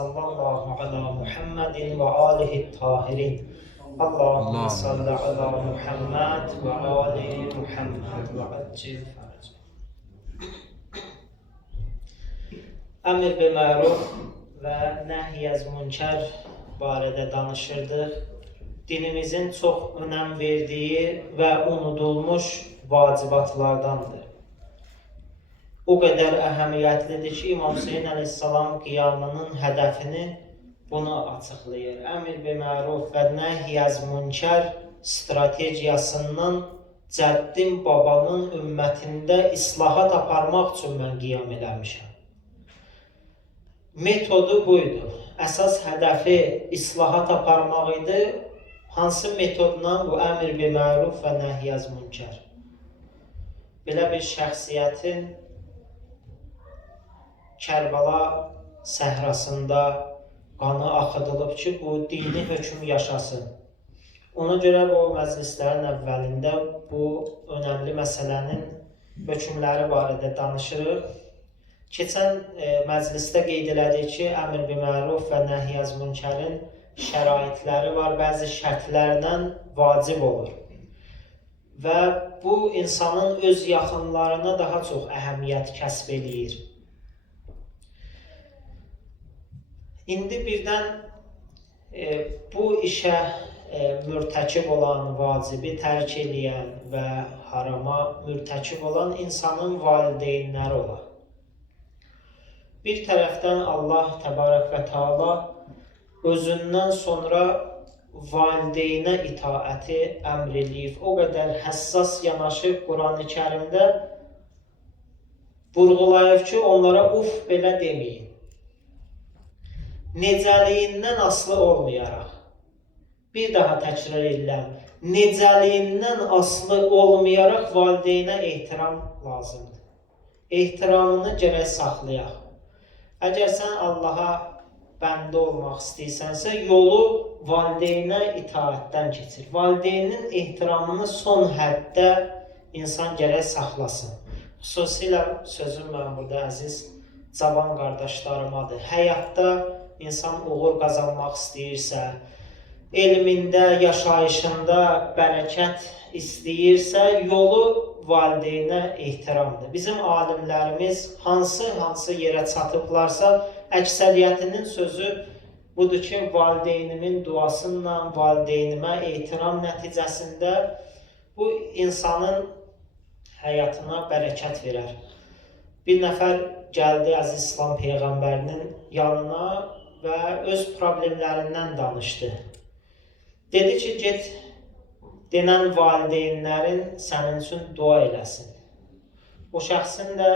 Sallallahu ala Muhammedin ve alihi tahirin. Allahümme salli ala Muhammed ve ali Muhammed ve accil farc. Əmr bi məruf və nəhy-əz münkər barədə danışırdıq. Dinimizin çox önəm verdiyi və unudulmuş vacibatlardandır. O qədər əhəmiyyətlidir ki, İmam Hüseyin əleyhissalam qiyamının hədəfini bunu açıqlayır. Əmr bi məruf və nəhy-əz münkər strategiyasından cəddin babanın ümmətində islahat aparmaq üçün mən qiyam eləmişəm. Metodu buydu. Əsas hədəfi islahat aparmaq idi. Hansı metodla? Bu əmr bi məruf və nəhy-əz münkər. Belə bir şəxsiyyətin Kərbala səhrasında qanı axıdılıb ki, bu dini hökm yaşasın. Ona görə bu məclislərin əvvəlində bu önəmli məsələnin hökmləri barədə danışırıq. Keçən məclisdə qeyd elədik ki, əmr bi məruf və nəhy-əz münkərin şəraitləri var, bəzi şərtlərlə vacib olur. Və bu insanın öz yaxınlarına daha çox əhəmiyyət kəsb eləyir. İndi birdən bu işə mürtəkib olan, vacibi tərk eləyən və harama mürtəkib olan insanın valideynləri olar. Bir tərəfdən Allah təbarək və Teala özündən sonra valideynə itaəti əmr eləyib. O qədər həssas yanaşıb Quran-ı Kərimdə vurğulayıb ki, onlara uf belə deməyin. Necəliyindən asılı olmayaraq, bir daha təkrar edirəm, necəliyindən asılı olmayaraq valideynə ehtiram lazımdır. Ehtiramını gərək saxlayaq. Əgər sən Allaha bəndə olmaq istəyirsənsə, yolu valideynə itaətdən keçir. Valideynin ehtiramını son həddə insan gərək saxlasın. Xüsusilə sözüm mən burada əziz cavan qardaşlarımadır. Həyatda insan uğur qazanmaq istəyirsə, elmində, yaşayışında bərəkət istəyirsə, yolu valideynə ehtiramdır. Bizim alimlərimiz hansı yerə çatıblarsa, əksəriyyətinin sözü budur ki, valideynimin duasıyla, valideynimə ehtiram nəticəsində bu insanın həyatına bərəkət verər. Bir nəfər gəldi əziz İslam Peyğəmbərinin yanına və öz problemlərindən danışdı. Dedi ki, get denən valideynlərin sənin üçün dua eləsin. O şəxsin də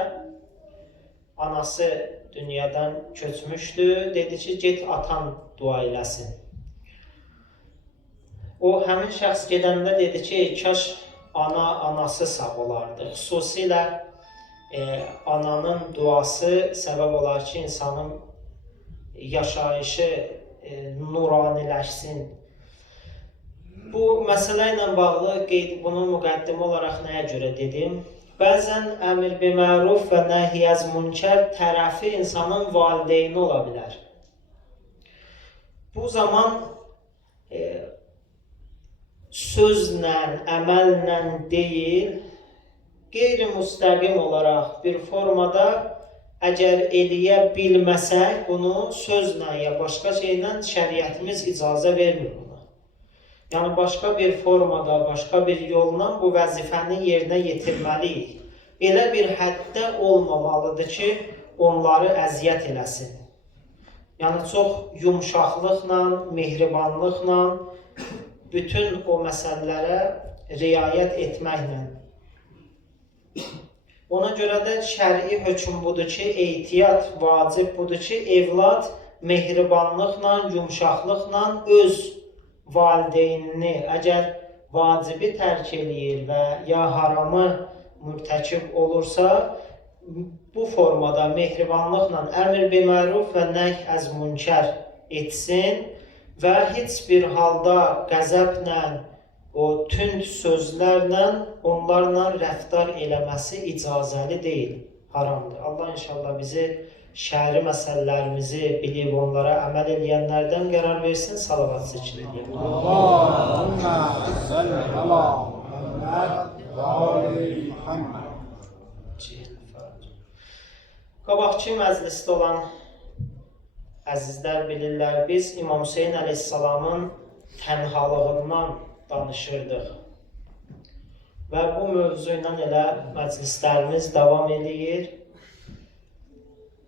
anası dünyadan köçmüşdü. Dedi ki, get atan dua eləsin. O həmin şəxs gedəndə dedi ki, kaş anası sağ olardı. Xüsusilə ananın duası səbəb olar ki, insanın yaşayışı nuraniləşsin. Bu məsələ ilə bağlı bunu müqəddimə olaraq nəyə görə dedim? Bəzən əmr bi məruf və nəhy-əz münkər tərəfi insanın valideyni ola bilər. Bu zaman sözlə, əməllə deyil, qeyri-müstəqim olaraq bir formada əgər eləyə bilməsək, bunu sözlə ya başqa şeylə şəriətimiz icazə vermir buna. Yəni, başqa bir formada, başqa bir yolla bu vəzifəni yerinə yetirməliyik. Elə bir həddə olmamalıdır ki, onları əziyyət eləsin. Yəni, çox yumşaqlıqla, mehribanlıqla bütün o məsələlərə riayət etməklə. Ona görə də şəri hökm budur ki, ehtiyat vacib budur ki, evlad mehribanlıqla, yumşaqlıqla öz valideynini əgər vacibi tərk eləyir və ya haramı mürtəkib olursa, bu formada mehribanlıqla əmr bi məruf və nəhy-əz münkər etsin və heç bir halda qəzəblə, o tünd sözlərlə onlarla rəftar eləməsi icazəli deyil, haramdır. Allah inşallah bizi şəri məsələlərimizi bilib onlara əməl edənlərdən qərar versin, salavat zikr edin. Allahümme salli ala Muhammed ve ali Muhammed. Qabaqçı məclisdə olan əzizlər bilirlər, biz İmam Hüseyin əleyhissalamın tənhalığından danışırdıq. Və bu mövzu ilə elə məclislərimiz davam edir.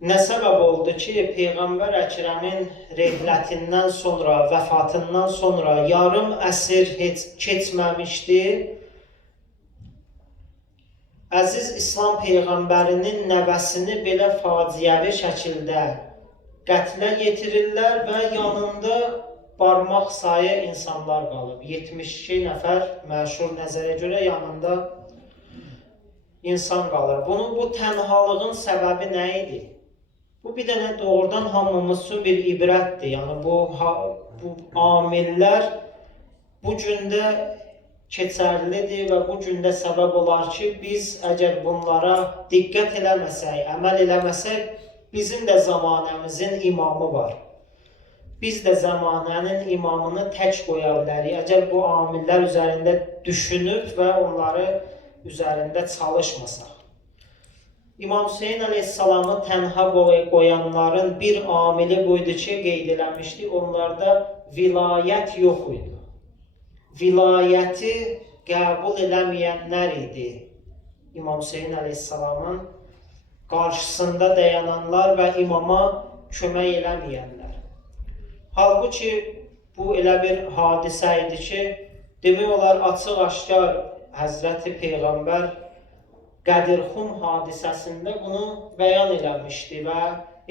Nə səbəb oldu ki, Peyğəmbər Əkrəmin rehlətindən sonra, vəfatından sonra yarım əsr heç keçməmişdi. Əziz İslam Peyğəmbərinin nəvəsini belə faciəvi şəkildə qətlə yetirirlər və yanında barmaq sayı insanlar qalıb. 72 nəfər məşhur nəzərə görə yanında insan qalır. Bu tənhalığın səbəbi nə idi? Bu bir dənə doğrudan hamımız üçün bir ibrətdir. Yəni bu amillər bu gündə keçərlidir və bu gündə səbəb olar ki, biz əgər bunlara diqqət eləməsək, əməl eləməsək, bizim də zamanəmizin imamı var. Biz də zamanənin imamını tək qoya bilərik. Əgər bu amillər üzərində düşünüb və onları üzərində çalışmasaq. İmam Hüseyin əleyhissalamı tənha qoyanların bir amili buydu ki, qeyd eləmişdi, onlarda vilayət yox idi. Vilayəti qəbul eləməyənlər idi. İmam Hüseyin əleyhissalamın qarşısında dayananlar və imama kömək eləməyənlər. Halbuki bu elə bir hadisə idi ki, demək olar açıq-aşkar Həzrəti Peyğəmbər Qədirxum hadisəsində bunu bəyan eləmişdi və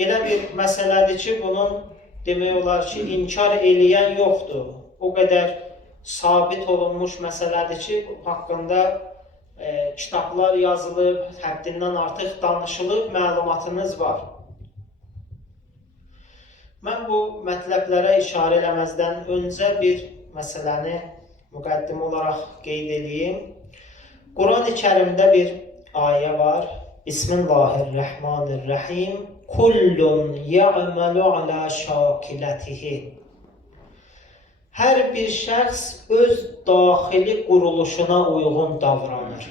elə bir məsələdir ki, bunun demək olar ki, inkar eləyən yoxdur. O qədər sabit olunmuş məsələdir ki, haqqında kitablar yazılıb, həddindən artıq danışılıb, məlumatınız var. Mən bu mətləblərə işarə eləməzdən öncə bir məsələni müqəddim olaraq qeyd edeyim. Quran-ı Kərimdə bir ayə var. Bismillahirrahmanirrahim. Kullun ya'malu ala şakilatihi. Hər bir şəxs öz daxili quruluşuna uyğun davranır.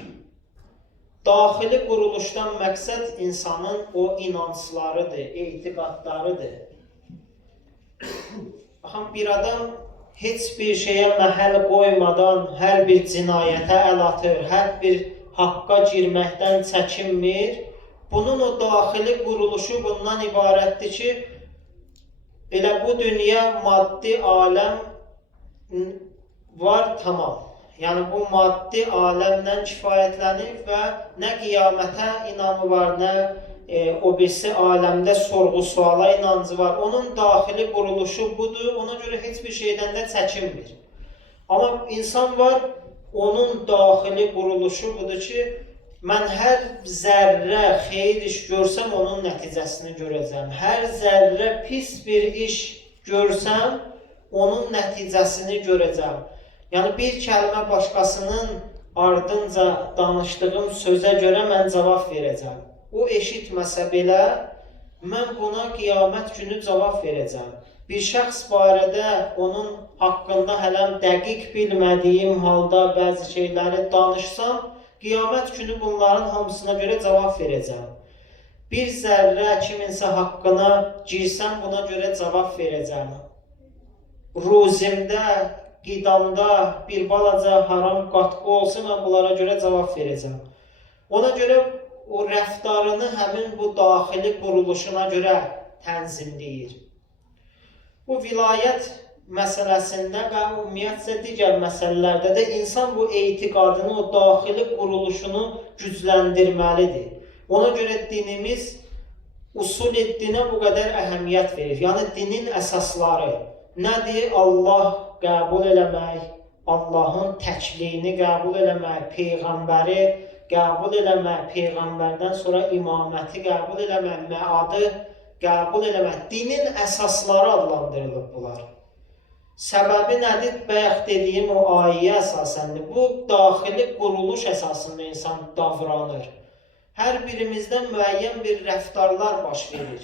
Daxili quruluşdan məqsəd insanın o inanclarıdır, etiqadlarıdır. Baxın, bir adam heç bir şeyə məhəl qoymadan hər bir cinayətə əl atır, hər bir haqqa girməkdən çəkinmir. Bunun o daxili quruluşu bundan ibarətdir ki, elə bu dünya maddi aləm var, tamam. Yəni bu maddi aləmdən kifayətlənib və nə qiyamətə inamı var, nə o birisi aləmdə sorğu-suala inancı var. Onun daxili quruluşu budur, ona görə heç bir şeydən də çəkinmir. Amma insan var, onun daxili quruluşu budur ki, mən hər zərrə xeyir iş görsəm, onun nəticəsini görəcəm. Hər zərrə pis bir iş görsəm, onun nəticəsini görəcəm. Yəni bir kəlmə başqasının ardınca danışdığım sözə görə mən cavab verəcəm. O eşitməsə belə, mən buna qiyamət günü cavab verəcəm. Bir şəxs barədə onun haqqında hələm dəqiq bilmədiyim halda bəzi şeyləri danışsam, qiyamət günü bunların hamısına görə cavab verəcəm. Bir zərrə kiminsə haqqına girsəm, buna görə cavab verəcəm. Ruzimdə, qidamda bir balaca haram qatqı olsa, mən bunlara görə cavab verəcəm. Ona görə o rəftarını həmin bu daxili quruluşuna görə tənzimləyir. Bu vilayət məsələsində və ümumiyyətcə digər məsələlərdə də insan bu etiqadını, o daxili quruluşunu gücləndirməlidir. Ona görə dinimiz usul-i-dinə bu qədər əhəmiyyət verir. Yəni dinin əsasları nədir? Allah qəbul eləmək, Allahın təkliyini qəbul eləmək, Peyğəmbəri qəbul eləmək, Peyğəmbərdən sonra imaməti qəbul eləmək, məadı qəbul eləmək. Dinin əsasları adlandırılıb bunlar. Səbəbi nədir? Bayaq dediyim o ayəyə əsasəndir. Bu daxili quruluş əsasında insan davranır. Hər birimizdə müəyyən bir rəftarlar baş verir.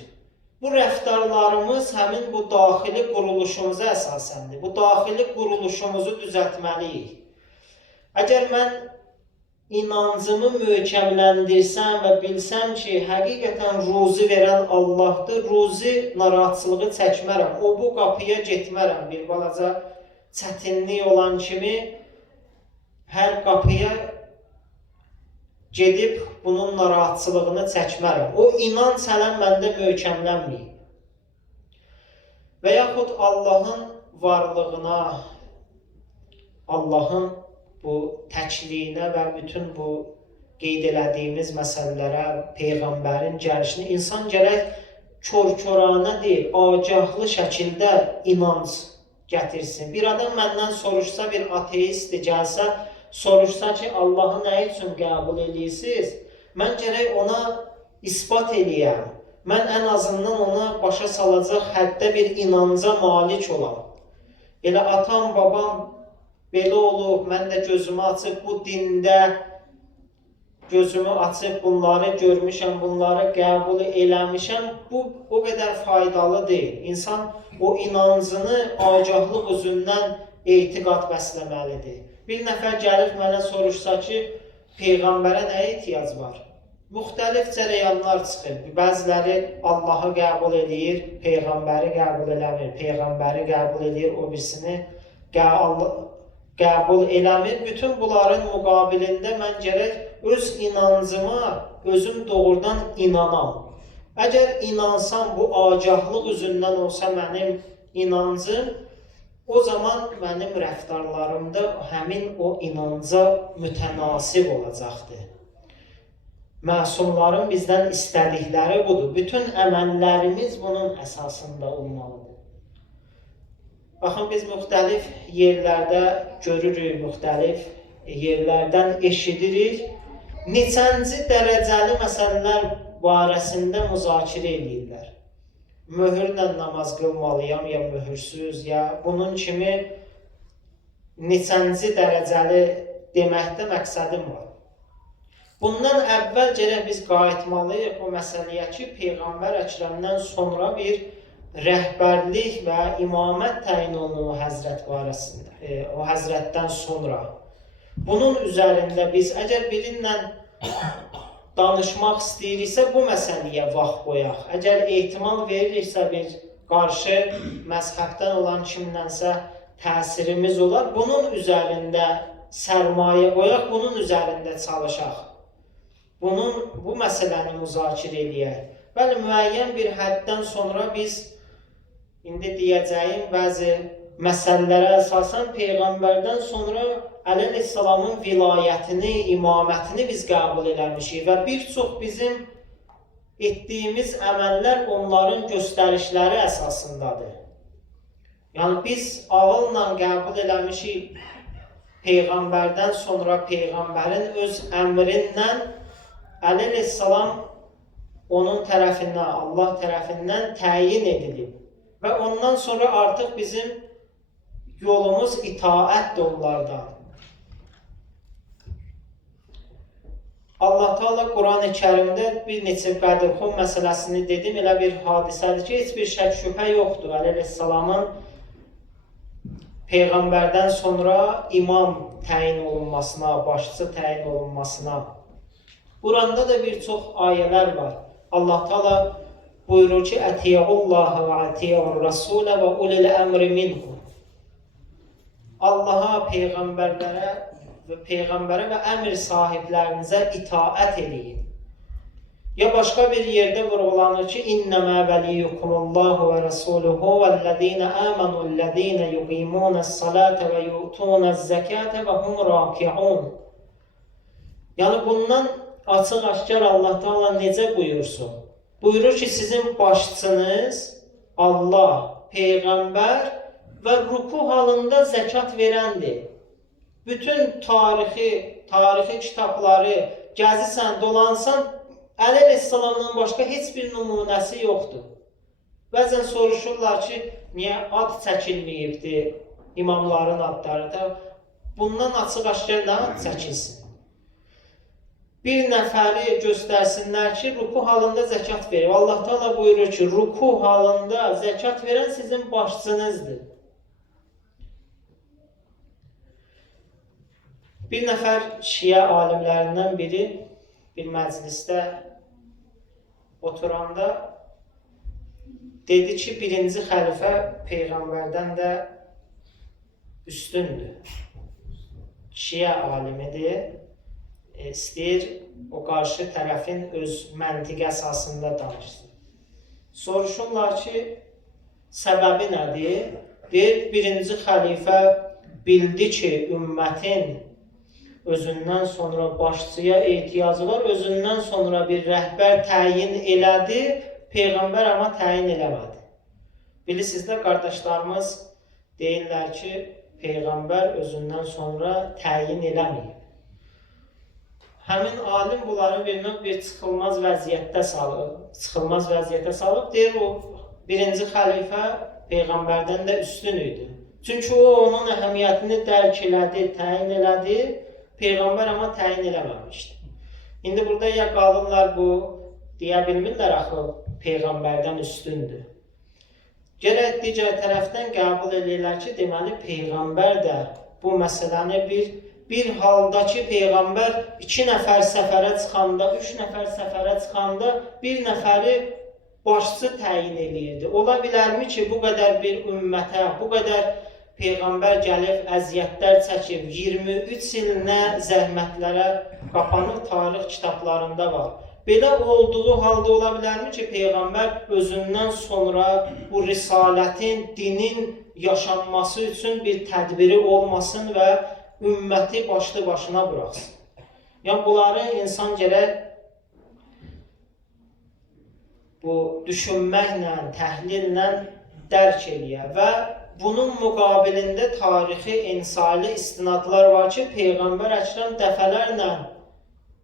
Bu rəftarlarımız həmin bu daxili quruluşumuza əsasəndir. Bu daxili quruluşumuzu düzəltməliyik. Əgər mən inancımı möhkəmləndirsəm və bilsəm ki, həqiqətən ruzi verən Allahdır, ruzi narahatçılığı çəkmərəm, o bu qapıya getmərəm, bir balaca çətinlik olan kimi hər qapıya gedib bunun narahatçılığını çəkmərəm. O inanc hələ məndə möhkəmlənməyib. Və yaxud Allahın varlığına, Allahın bu təkliyinə və bütün bu qeyd elədiyimiz məsələlərə, Peyğəmbərin gəlişini insan gərək kör-köranə deyil, agahlı şəkildə inanc gətirsin. Bir adam məndən soruşsa, bir ateistdir, gəlsə, soruşsa ki, Allahı nə üçün qəbul edirsiniz? Mən gərək ona isbat eləyəm. Mən ən azından ona başa salacaq həddə bir inanca malik olam. Elə atam, babam belə olub, mən də gözümü açıb bu dində, gözümü açıb bunları görmüşəm, bunları qəbul eləmişəm. Bu o qədər faydalı deyil. İnsan o inancını agahlıq üzündən etiqad bəsləməlidir. Bir nəfər gəlib mənə soruşsa ki, Peyğəmbərə nə ehtiyac var? Müxtəlif cərəyanlar çıxır. Bəziləri Allahı qəbul edir, Peyğəmbəri qəbul eləmir, Peyğəmbəri qəbul edir, o birisini qəbul eləmir. Bütün bunların müqabilində mən gərək öz inancıma, özüm doğrudan inanam. Əgər inansam, bu agahlıq üzündən olsa mənim inancım, o zaman mənim rəftarlarımda həmin o inanca mütənasib olacaqdır. Məsumların bizdən istədikləri budur. Bütün əməllərimiz bunun əsasında olmalıdır. Baxın, biz müxtəlif yerlərdə görürük, müxtəlif yerlərdən eşidirik. Neçənci dərəcəli məsələlər barəsində müzakirə edirlər. Möhürlə namaz qılmalıyam, ya möhürsüz, ya bunun kimi neçənci dərəcəli deməkdə məqsədim var. Bundan əvvəl gərək biz qayıtmalıyıq o məsələyə ki, Peyğəmbər Əkrəmdən sonra bir rəhbərlik və imamət təyin olunur həzrət barəsində, o həzrətdən sonra. Bunun üzərində biz əgər birinlə danışmaq istəyiriksə, bu məsələyə vaxt qoyaq. Əgər ehtimal veririksə, bir qarşı məzhəbdən olan kimdənsə təsirimiz olar, bunun üzərində sərmayə qoyaq, bunun üzərində çalışaq. Bu məsələni müzakirə eləyək. Bəli, müəyyən bir həddən sonra biz, indi deyəcəyim bəzi məsələlərə əsasən Peyğəmbərdən sonra Əleyhisselamın vilayətini, imamətini biz qəbul eləmişik və bir çox bizim etdiyimiz əməllər onların göstərişləri əsasındadır. Yəni biz ağılla qəbul eləmişik Peyğəmbərdən sonra Peyğəmbərin öz əmrindən Əleyhisselam onun tərəfindən, Allah tərəfindən təyin edilib və ondan sonra artıq bizim yolumuz itaətdir onlardan. Allah Teala Quran-ı Kərimdə bir neçə Qədirxum məsələsini dedim, elə bir hadisədir ki, heç bir şək şübhə yoxdur. Əleyhisselamın Peyğəmbərdən sonra imam təyin olunmasına, başçı təyin olunmasına. Quranda da bir çox ayələr var. Allah Teala buyurur ki, Ətiyəullaha və ətiyəur rasulə və ulil əmri minhum. Allaha, Peyğəmbərə və əmr sahiblərinizə itaət eləyin. Ya başqa bir yerdə vurğulanır ki, İnnəmə vəliyyukumullahu və rasuluhu vəllədinə əmənullədinə yuqimunəs-salətə və yutunəz-zəkətə və hum rakiun. Yəni bundan açıq-aşkar Allah Teala necə buyursun? Buyurur ki, sizin başçınız Allah, Peyğəmbər və ruku halında zəkat verəndir. Bütün tarixi kitabları gəzirsən, dolansan, Əleyhisselamdan başqa heç bir nümunəsi yoxdur. Bəzən soruşurlar ki, niyə ad çəkilməyibdir imamların adları da? Bundan açıq-aşkar nə ad çəkilsin? bir nəfəri göstərsinlər ki, ruku halında zəkat verir. Allah Teala buyurur ki, ruku halında zəkat verən sizin başçınızdır. Bir nəfər şiə alimlərindən biri bir məclisdə oturanda dedi ki, birinci xəlifə Peyğəmbərdən də üstündür. Şiə alimidir. İstəyir o qarşı tərəfin öz məntiq əsasında danışsın. Soruşurlar ki, səbəbi nədir? Deyir, birinci xəlifə bildi ki, ümmətin özündən sonra başçıya ehtiyacı var, özündən sonra bir rəhbər təyin elədi, Peyğəmbər amma təyin eləmədi. Bilirsiniz də, qardaşlarımız deyirlər ki, Peyğəmbər özündən sonra təyin eləməyib. Həmin alim bunları bir çıxılmaz vəziyyətdə salıb, deyir, o birinci xəlifə Peyğəmbərdən də üstün idi. Çünki o, onun əhəmiyyətini dərk elədi, təyin elədi, Peyğəmbər amma təyin eləməmişdi. İndi burada ya qalırlar bu, deyə bilmirlər, axı Peyğəmbərdən üstündür. Gərək digər tərəfdən qəbul edirlər ki, deməli, Peyğəmbər də bu məsələni bir halda ki, Peyğəmbər 2 nəfər səfərə çıxanda, 3 nəfər səfərə çıxanda bir nəfəri başçı təyin edirdi. Ola bilərmi ki, bu qədər bir ümmətə, bu qədər Peyğəmbər gəlib, əziyyətlər çəkib, 23 il nə zəhmətlərə qapanıb tarix kitablarında var. Belə olduğu halda ola bilərmi ki, Peyğəmbər özündən sonra bu risalətin, dinin yaşanması üçün bir tədbiri olmasın və ümməti başlı başına bıraxsın. Yəni, bunları insan gərək bu düşünməklə, təhlillə dərk eləyə və bunun müqabilində tarixi, insani istinadlar var ki, Peyğəmbər Əkrəm dəfələrlə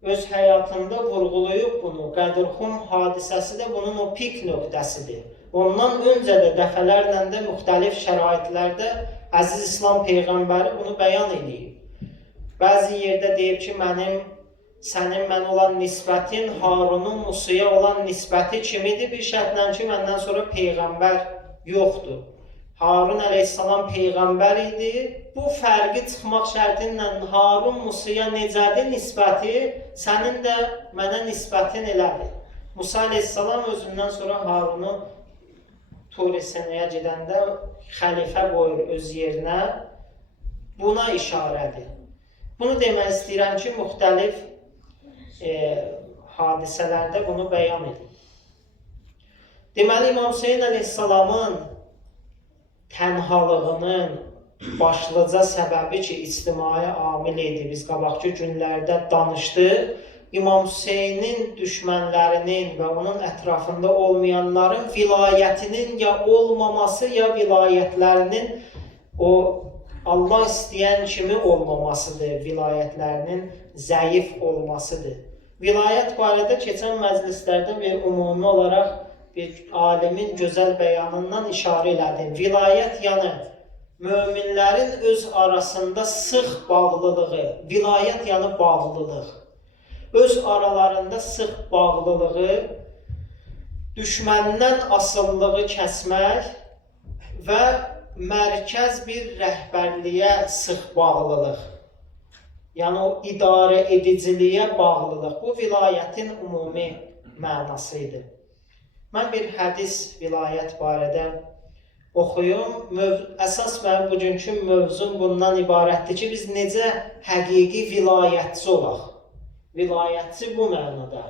öz həyatında vurğulayıb bunu. Qədirxum hadisəsi də bunun o pik nöqtəsidir. Ondan öncə də dəfələrlə də müxtəlif şəraitlərdə Əziz İslam Peyğəmbəri bunu bəyan edib. Bəzi yerdə deyib ki, sənin mən olan nisbətin Harunun Musaya olan nisbəti kimidir? Bir şərtlə ki, məndən sonra Peyğəmbər yoxdur. Harun əleyhissalam Peyğəmbər idi. Bu fərqi çıxmaq şərtinlə Harun Musaya necədir nisbəti, sənin də mənə nisbətin elədir. Musa əleyhissalam özündən sonra Harunu Tur Sinəyə gedəndə xəlifə qoyur öz yerinə, buna işarədir. Bunu demək istəyirəm ki, müxtəlif hadisələrdə bunu bəyan edir. Deməli, İmam Hüseyin əleyhissalamın tənhalığının başlıca səbəbi ki, ictimai amil idi. Biz qabaqki günlərdə danışdıq. İmam Hüseynin düşmənlərinin və onun ətrafında olmayanların vilayətinin ya olmaması, ya vilayətlərinin o Allah istəyən kimi olmamasıdır, vilayətlərinin zəif olmasıdır. Vilayət barədə keçən məclislərdə bir ümumi olaraq bir alimin gözəl bəyanından işarə elədim. Vilayət yəni möminlərin öz arasında sıx bağlılığı, vilayət yəni bağlılıq. Öz aralarında sıx bağlılığı, düşməndən asılılığı kəsmək və mərkəz bir rəhbərliyə sıx bağlılıq. Yəni o idarə ediciliyə bağlılıq. Bu vilayətin ümumi mənasıdır. Mən bir hədis vilayət barədə oxuyum. Əsas mənim bugünkü mövzum bundan ibarətdir ki, biz necə həqiqi vilayətçi olaq. Vilayətçi bu mənada.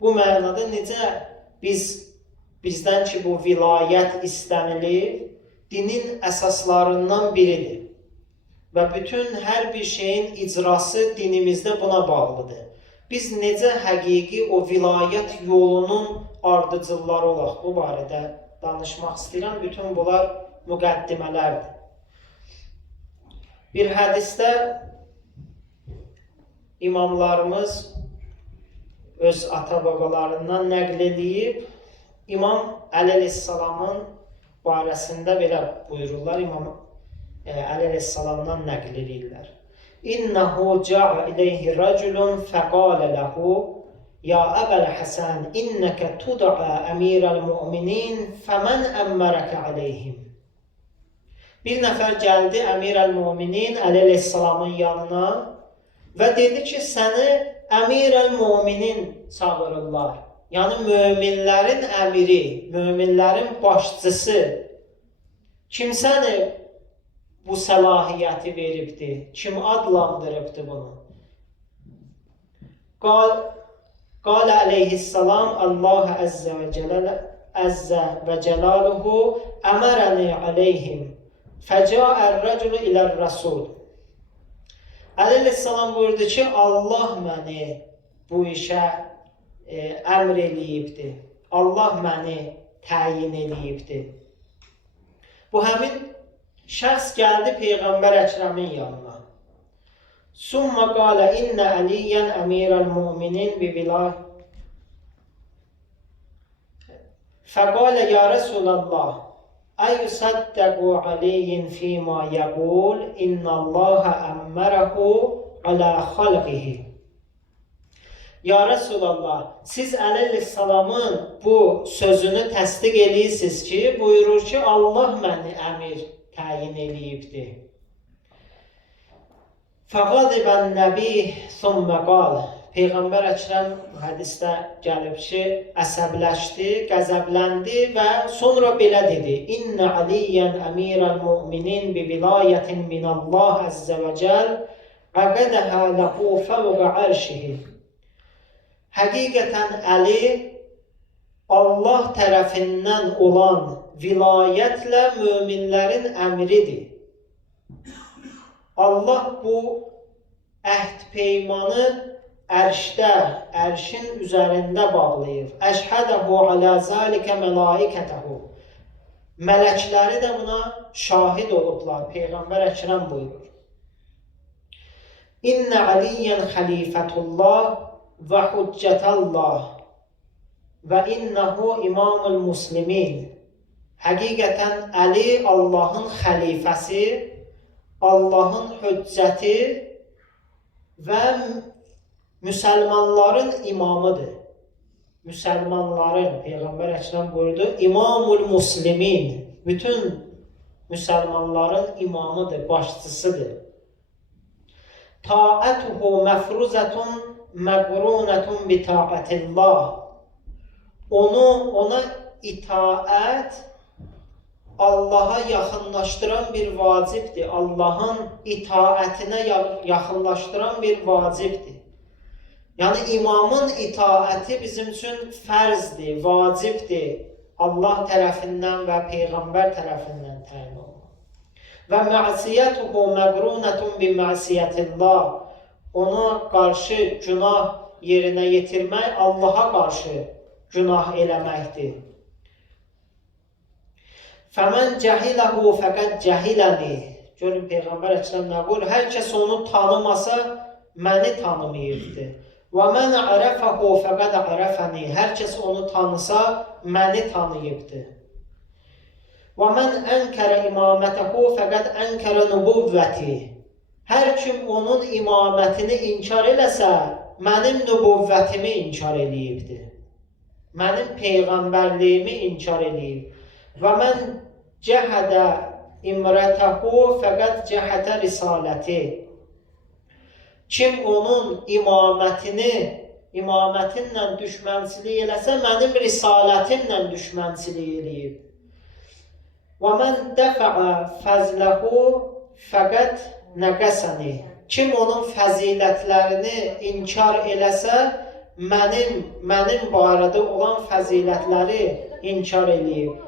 Bu mənada necə bizdən ki, bu vilayət istənilir, dinin əsaslarından biridir. Və bütün hər bir şeyin icrası dinimizdə buna bağlıdır. Biz necə həqiqi o vilayət yolunun ardıcılları olaq, bu barədə danışmaq istəyirəm. Bütün bunlar müqəddimələrdir. Bir hədisdə imamlarımız öz ata-babalarından nəql edib, İmam Əli əleyhissalamın barəsində belə buyururlar, İmam Əli əleyhissalamdan nəql edirlər. İnnehu ca'a ileyhi raculun fekale lehu ya Ebel Hasan inneke tud'a emirel mu'minin femen emmereke aleyhim. Bir nəfər gəldi Əmirəl Müminin əleyhissalamın yanına və dedi ki, səni Əmirəl Müminin çağırırlar. Yəni möminlərin əmiri, möminlərin başçısı. Kim səni bu səlahiyyəti veribdi? Kim adlandırıbdı bunu? Qal əleyhissalam Allah əzzə və cəlaluhu əmərəni aleyhim fəcəər rəculu iləl rəsul. Əleyhissalam buyurdu ki, Allah məni bu işə əmr eləyibdi. Allah məni təyin eləyibdi. Bu həmin şəxs gəldi Peyğəmbər Əkrəmin yanına. Summa qalə innə əliyyən əmirəl müminin bivilah. Fəqalə ya Rəsulallah, əyyusaddəqu aleyhin fîmâ yəqul, innəllâhə əmmərəhu alə xalqihi. Ya Rəsulallah, siz əleyhissalamın bu sözünü təsdiq edirsiniz ki, buyurur ki, Allah məni əmir təyin eləyibdi. Fəqadibən nəbi sümmə qal. Peyğəmbər Əkrəm hədisdə gəlib ki, əsəbləşdi, qəzəbləndi və sonra belə dedi. İnnə aliyyən əmirəl müminin bi vilayətin minəllah əzzə və cəl əqədəhə ləhu fəvqə ərşihi. Həqiqətən Əli Allah tərəfindən olan vilayətlə möminlərin əmridir. Allah bu əhd peymanı ərşdə, ərşin üzərində bağlayır. Əşhədəhu alə zəlikə mələikətəhu. Mələkləri də buna şahid olublar. Peyğəmbər Əkrəm buyurur. İnnə aliyyən xəlifətullah və hüccətəllah və innəhu imamul muslimin. Həqiqətən Əli Allahın xəlifəsi, Allahın hüccəti və müsəlmanların imamıdır. Müsəlmanların, Peyğəmbər Əkrəm buyurdu, imamul muslimin, bütün müsəlmanların imamıdır, başçısıdır. Taətuhu məfruzətun məqrunətun bi taətillah. Ona itaət Allaha yaxınlaşdıran bir vacibdir. Allahın itaətinə yaxınlaşdıran bir vacibdir. Yəni imamın itaəti bizim üçün fərzdir, vacibdir. Allah tərəfindən və Peyğəmbər tərəfindən təyin olunur. Və mə'siyyətuhu məqrunətun bi mə'siyyətillah. Ona qarşı günah yerinə yetirmək Allaha qarşı günah eləməkdir. Fəmən cəhiləhu fəqət cəhiləni. Görün Peyğəmbər Əkrəm nə buyurur? Hər kəs onu tanımasa məni tanımayıbdır. Və mən ərəfəhu fəqəd ərəfəni. Hər kəs onu tanısa, məni tanıyıbdır. Və mən ənkərə imamətəhu fəqəd ənkərə nübüvvəti. Hər kim onun imamətini inkar eləsə, mənim nübüvvətimi inkar eləyibdir. Mənim peyğəmbərliyimi inkar eləyib. Və mən cəhədə imrətəhu fəqəd cəhətə risaləti. Kim onun imamətinlə düşmənçilik eləsə, mənim risalətimlə düşmənçilik eləyib. Və mən dəfəə fəzləhu fəqət nəqəsəni. Kim onun fəzilətlərini inkar eləsə, mənim barədə olan fəzilətləri inkar eləyib.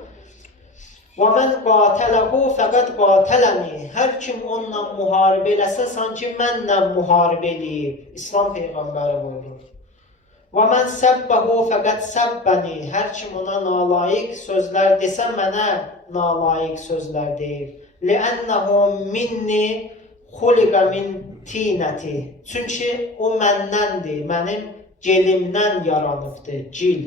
Və mən qatələhu fəqət qatələni. Hər kim onunla müharibə eləsə, sanki mənlə müharibə eləyib. İslam Peyğəmbəri buyurur. Və mən səbbəhu fəqət səbbəni. Hər kim ona nalayiq sözlər desə, mənə nalayiq sözlər deyib. Ləənnəhu minni xuliqə min tinəti. Çünki o məndəndir, mənim gelimdən yaranıbdır, gil.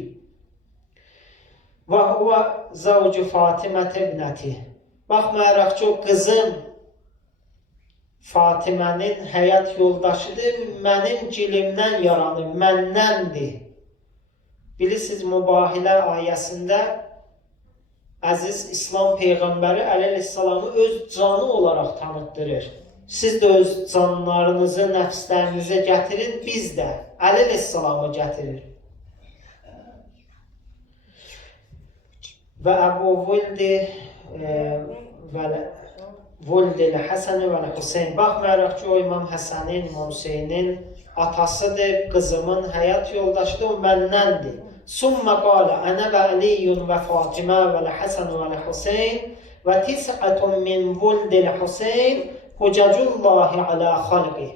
Və huvə zavcu Fatimət ibnəti. Baxmayaraq ki, o qızım Fatimənin həyat yoldaşıdır, mənim gilimdən yaranıb, məndəndir. Bilirsiniz, Mübahilə ayəsində əziz İslam Peyğəmbəri əleyhissalamı öz canı olaraq tanıtdırır. Siz də öz canlarınızı, nəfslərinizi gətirin, biz də əleyhissalamı gətirir. Və Əbu Vuldil Həsən və Hüseyn. Baxmayaraq ki, o İmam Həsənin, İmam Hüseynin atasıdır, qızımın həyat yoldaşıdır, o məndəndir. Sümmə qalə, ənə və Əliyyun və Fatimə və Həsən və Hüseyn və tis'ətun min Vuldil Hüseyn Hücəcullahi alə xalqi.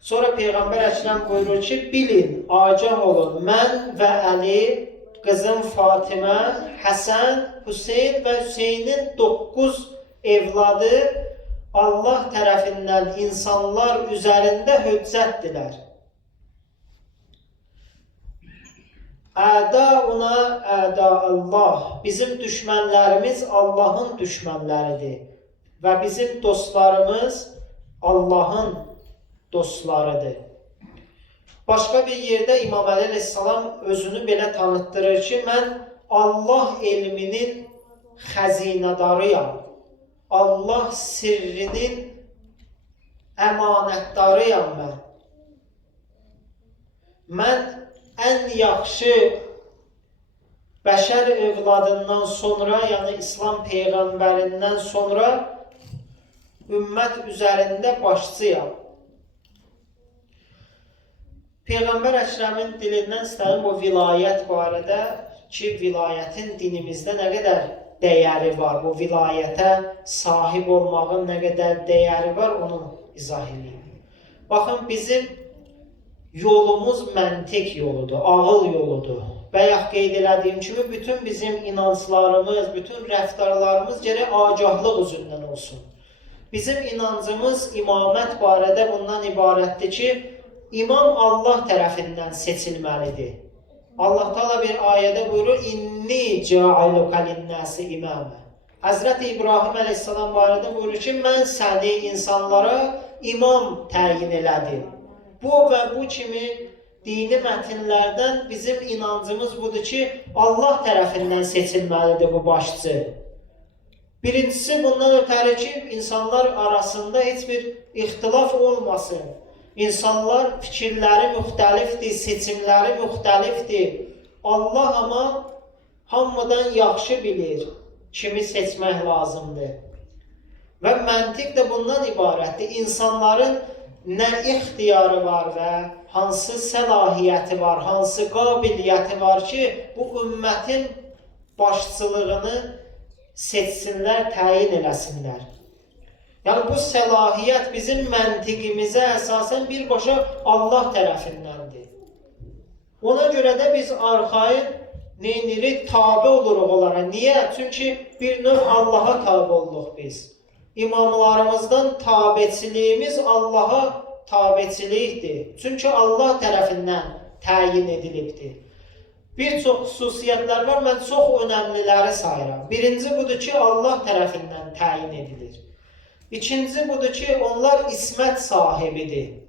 Sonra Peyğəmbər Əkrəm buyurur ki, bilin, agah olun, mən və Əli, qızım Fatimə, Həsən, Hüseyn və Hüseynin 9 evladı Allah tərəfindən insanlar üzərində hüccətdirlər. Ədauna əda Allah. Bizim düşmənlərimiz Allahın düşmənləridir. Və bizim dostlarımız Allahın dostlarıdır. Başqa bir yerdə İmam Əli əleyhissalam özünü belə tanıtdırır ki, mən Allah elminin xəzinədarıyam. Allah sirrinin əmanətdarıyam mən. Mən ən yaxşı bəşər övladından sonra, yəni İslam Peyğəmbərindən sonra ümmət üzərində başçıyam. Peyğəmbər Əkrəmin dilindən istəyim bu vilayət barədə ki, vilayətin dinimizdə nə qədər dəyəri var, bu vilayətə sahib olmağın nə qədər dəyəri var, onu izah edeyim. Baxın, bizim yolumuz məntiq yoludur, ağıl yoludur. Bayaq qeyd elədiyim kimi, bütün bizim inanclarımız, bütün rəftarlarımız gərək agahlıq üzündən olsun. Bizim inancımız imamət barədə bundan ibarətdir ki, İmam Allah tərəfindən seçilməlidir. Allah Teala bir ayədə buyurur, İnni cəailuka linnəsi imamə. Həzrəti İbrahim əleyhissalam barədə buyurur ki, mən səni insanlara imam təyin elədim. Bu və bu kimi dini mətinlərdən bizim inancımız budur ki, Allah tərəfindən seçilməlidir bu başçı. Birincisi, bundan ötəri ki, insanlar arasında heç bir ixtilaf olmasın. İnsanlar fikirləri müxtəlifdir, seçimləri müxtəlifdir. Allah amma hamıdan yaxşı bilir kimi seçmək lazımdır. Və məntiq də bundan ibarətdir. İnsanların nə ixtiyarı var və hansı səlahiyyəti var, hansı qabiliyyəti var ki, bu ümmətin başçılığını seçsinlər, təyin eləsinlər. Yəni, bu səlahiyyət bizim məntiqimizə əsasən birbaşa Allah tərəfindəndir. Ona görə də biz arxayın neynirik, tabi oluruq onlara. Niyə? Çünki bir növ Allaha tabi olduq biz. İmamlarımızdan tabiçiliyimiz Allaha tabiçilikdir. Çünki Allah tərəfindən təyin edilibdir. Bir çox xüsusiyyətlər var, mən çox önəmliləri sayıram. Birinci budur ki, Allah tərəfindən təyin edilir. İkinci budur ki, onlar ismət sahibidir.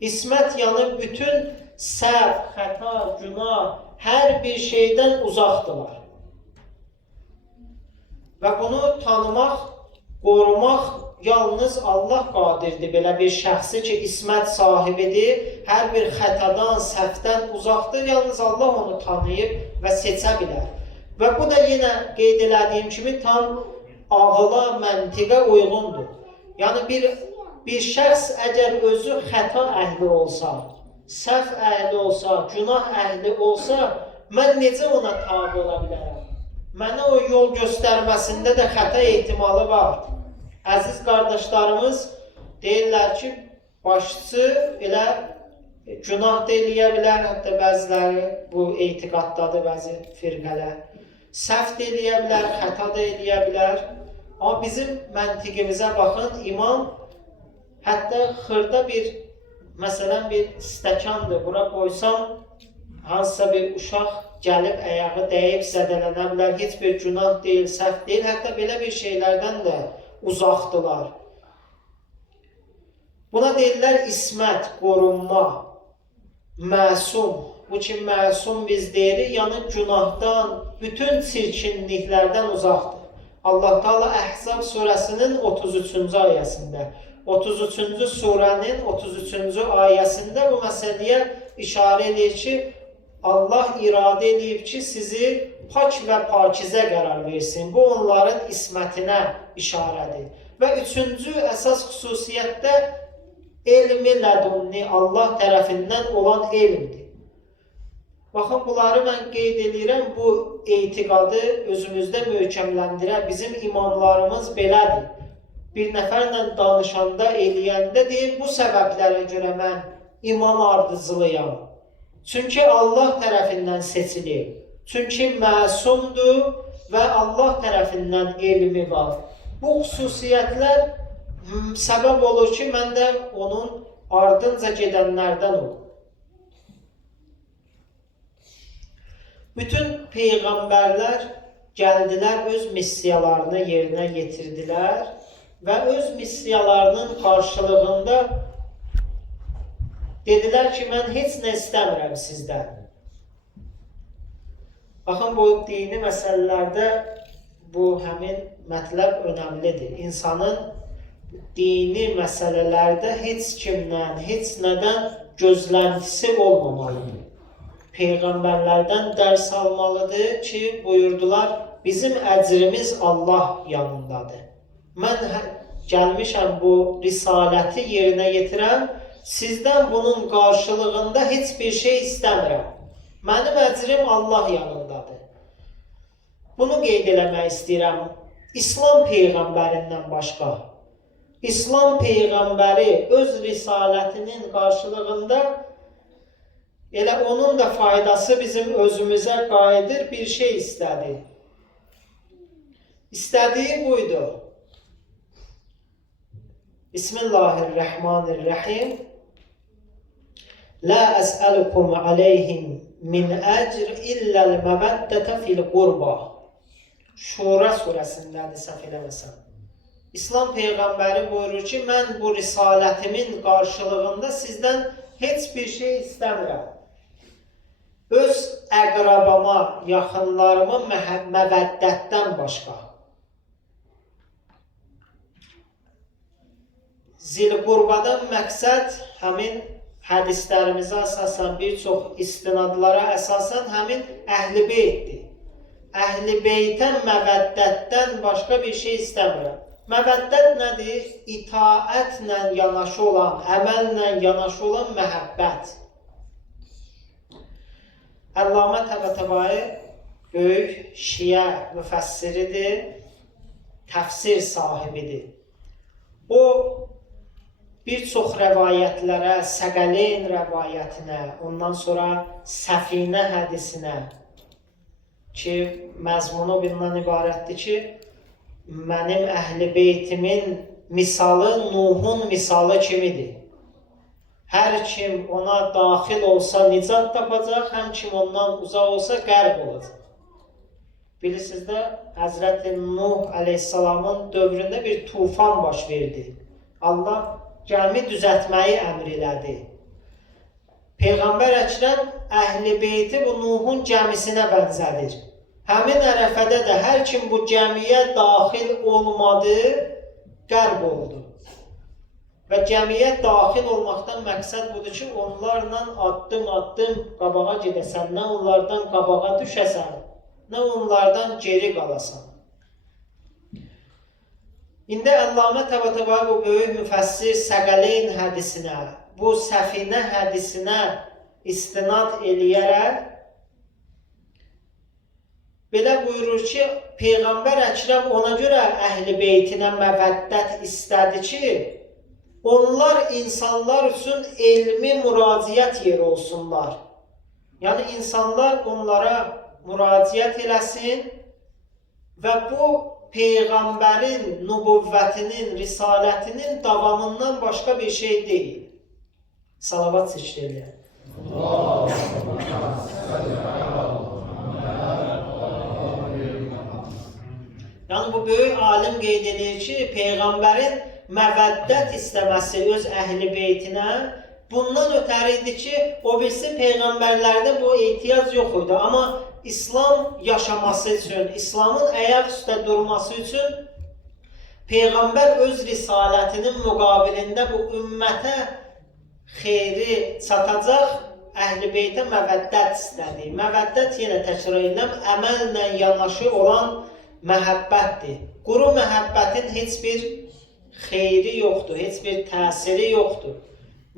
İsmət yəni bütün səhv, xəta, günah, hər bir şeydən uzaqdırlar. Və bunu tanımaq, qorumaq yalnız Allah qadirdir. Belə bir şəxsi ki, ismət sahibidir, hər bir xətadan, səhvdən uzaqdır, yalnız Allah onu tanıyıb və seçə bilər. Və bu da yenə qeyd elədiyim kimi tam ağıla, məntiqə uyğundur. Yəni, bir şəxs əgər özü xəta əhli olsa, səhv əhli olsa, günah əhli olsa, mən necə ona tabi ola bilərəm? Mənə o yol göstərməsində də xəta ehtimalı var. Əziz qardaşlarımız deyirlər ki, başçı elə günah da eləyə bilər, hətta bəziləri bu etiqaddadır, bəzi firqələr. Səhv də eləyə bilər, xəta da eləyə bilər. Amma bizim məntiqimizə baxın, imam hətta xırda bir, məsələn bir stəkandır, bura qoysam, hansısa bir uşaq gəlib, əyağı dəyib, zədələnə bilər, heç bir günah deyil, səhv deyil, hətta belə bir şeylərdən də uzaqdılar. Buna deyirlər ismət, qorunma, məsum. Bu ki, məsum biz deyirik, yəni günahdan, bütün çirkinliklərdən uzaqdır. Allah Teala Əhzab surəsinin 33-cü ayəsində, 33-cü surənin 33-cü ayəsində bu məsələyə işarə edir ki, Allah iradə edib ki, sizi pak və pakizə qərar versin. Bu, onların ismətinə işarədir. Və üçüncü əsas xüsusiyyətdə elmi lədunni, Allah tərəfindən olan elmdir. Baxın, bunları mən qeyd edirəm, bu etiqadı özümüzdə möhkəmləndirə. Bizim imamlarımız belədir. Bir nəfərlə danışanda, eləyəndə deyir, bu səbəblərə görə mən imam ardıcılıyam. Çünki Allah tərəfindən seçilir. Çünki məsumdur və Allah tərəfindən elmi var. Bu xüsusiyyətlər səbəb olur ki, mən də onun ardınca gedənlərdən olur. Bütün peyğəmbərlər gəldilər, öz missiyalarını yerinə yetirdilər və öz missiyalarının qarşılığında dedilər ki, mən heç nə istəmirəm sizdən. Baxın, bu dini məsələlərdə bu həmin mətləb önəmlidir. İnsanın dini məsələlərdə heç kimdən, heç nədən gözləntisi olmamalıdır. Peyğəmbərlərdən dərs almalıdır ki, buyurdular, bizim əcrimiz Allah yanındadır. Mən gəlmişəm bu risaləti yerinə yetirəm, sizdən bunun qarşılığında heç bir şey istəmirəm. Mənim əcrim Allah yanındadır. Bunu qeyd eləmək istəyirəm. İslam Peyğəmbərindən başqa. İslam Peyğəmbəri öz risalətinin qarşılığında elə onun da faydası bizim özümüzə qayıdır, bir şey istədi. İstədiyi buydu. Bismillahirrahmanirrahim. La əsəlukum aleyhim min əcr illəl məvəddətə fil qurba. Şura surəsindədir, səhv eləməsəm. İslam Peyğəmbəri buyurur ki, mən bu risalətimin qarşılığında sizdən heç bir şey istəmirəm. Öz əqrabama, yaxınlarıma məvəddətdən başqa. Zilqurbadan məqsəd həmin hədislərimizə əsasən, bir çox istinadlara əsasən həmin Əhl-i Beytdir. Əhl-i Beytə məvəddətdən başqa bir şey istəmirəm. Məvəddət nədir? İtaətlə yanaşı olan, əməllə yanaşı olan məhəbbət. Əllamə Təbətəbai böyük şiə müfəssiridir, təfsir sahibidir. O, bir çox rəvayətlərə, Səqələyn rəvayətinə, ondan sonra Səfinə hədisinə ki, məzmunu bundan ibarətdir ki, mənim Əhl-i Beytimin misalı Nuhun misalı kimidir. Hər kim ona daxil olsa nicat tapacaq, həm kim ondan uzaq olsa qərq olacaq. Bilirsiniz də, Həzrəti Nuh əleyhissalamın dövründə bir tufan baş verdi. Allah gəmi düzəltməyi əmr elədi. Peyğəmbər Əkrəm Əhl-i Beyti bu Nuhun gəmisinə bənzədir. Həmin ərəfədə də hər kim bu gəmiyə daxil olmadı, qərq oldu. Və gəmiyə daxil olmaqdan məqsəd budur ki, onlarla addım-addım qabağa gedəsən, nə onlardan qabağa düşəsən, nə onlardan geri qalasan. İndi Əllamə Təbətəbai bu böyük müfəssir Səqələyn hədisinə, bu Səfinə hədisinə istinad eləyərək belə buyurur ki, Peyğəmbər Əkrəm ona görə Əhl-i Beytinə məvəddət istədi ki, onlar insanlar üçün elmi müraciət yeri olsunlar. Yəni, insanlar onlara müraciət eləsin və bu Peyğəmbərin nübüvvətinin, risalətinin davamından başqa bir şey deyil. Salavat seçdi eləyək. Yəni, bu böyük alim qeyd edir ki, Peyğəmbərin məvəddət istəməsi öz əhli beytinə bundan ötəri idi ki, o birisi peyğəmbərlərdə bu ehtiyac yox idi. Amma İslam yaşaması üçün, İslamın ayaq üstə durması üçün Peyğəmbər öz risalətinin müqabilində bu ümmətə xeyri çatacaq, əhl-i beytə məvəddət istədi. Məvəddət yenə təkrar edirəm, əməllə yanaşı olan məhəbbətdir. Quru məhəbbətin heç bir xeyri yoxdur, heç bir təsiri yoxdur.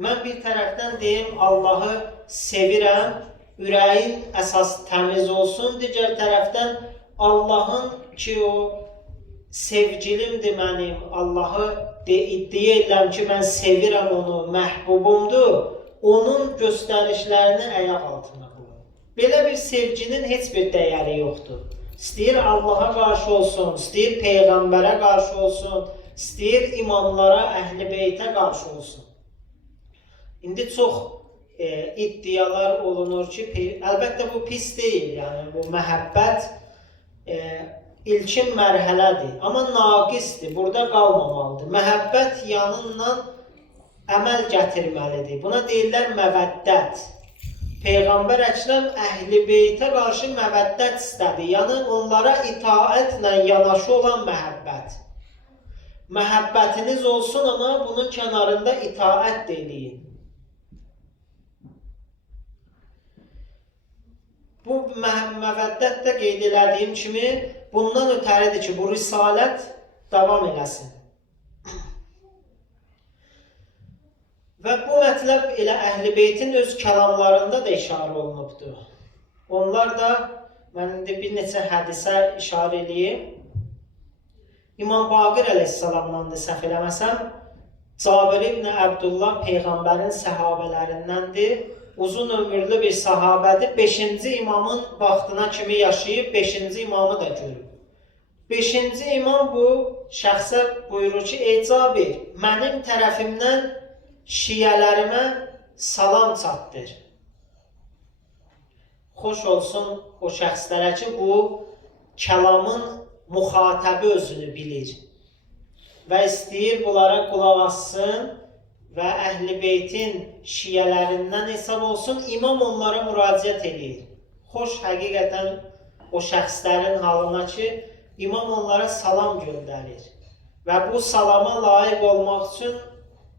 Mən bir tərəfdən deyim, Allahı sevirəm, ürəyin əsas təmiz olsun. Digər tərəfdən Allahın ki, o sevgilimdir mənim, Allahı deyirəm ki, mən sevirəm onu, məhbubumdur, onun göstərişlərini ayaq altına qoyur. Belə bir sevginin heç bir dəyəri yoxdur. İstəyir Allaha qarşı olsun, istəyir Peyğəmbərə qarşı olsun, istəyir imamlara, əhl-i beytə qarşı olsun. İndi çox iddialar olunur ki, əlbəttə bu pis deyil, yəni bu məhəbbət ilkin mərhələdir, amma naqisdir, burada qalmamalıdır. Məhəbbət yanından əməl gətirməlidir. Buna deyirlər məvəddət. Peyğəmbər Əkrəm əhl-i beytə qarşı məvəddət istədi, yəni onlara itaətlə yanaşı olan məhəbbət. Məhəbbətiniz olsun, amma bunun kənarında itaət deyin. Bu məvəddətdə qeyd elədiyim kimi bundan ötəridir ki, bu risalət davam eləsin. Və bu mətləb elə Əhl-i Beytin öz kəlamlarında da işarə olunubdur. Onlar da, mən indi bir neçə hədisə işarə edeyim. İmam Baqir əleyhissalamdandır, səhv eləməsəm, Cabir ibn Əbdullah Peyğəmbərin səhabələrindəndir. Uzun ömürlü bir sahabədir. 5-ci imamın vaxtına kimi yaşayıb, 5-ci imamı da görüb. 5-ci imam bu şəxsə buyurur ki, ey Cabir, mənim tərəfimdən şiyələrimə salam çatdır. Xoş olsun o şəxslərə ki, bu kəlamın müxatəbi özünü bilir və istəyir bunlara qulaq assın və Əhl-i Beytin şiyələrindən hesab olsun, imam onlara müraciət edir. Xoş həqiqətən o şəxslərin halına ki, imam onlara salam göndərir. Və bu salama layiq olmaq üçün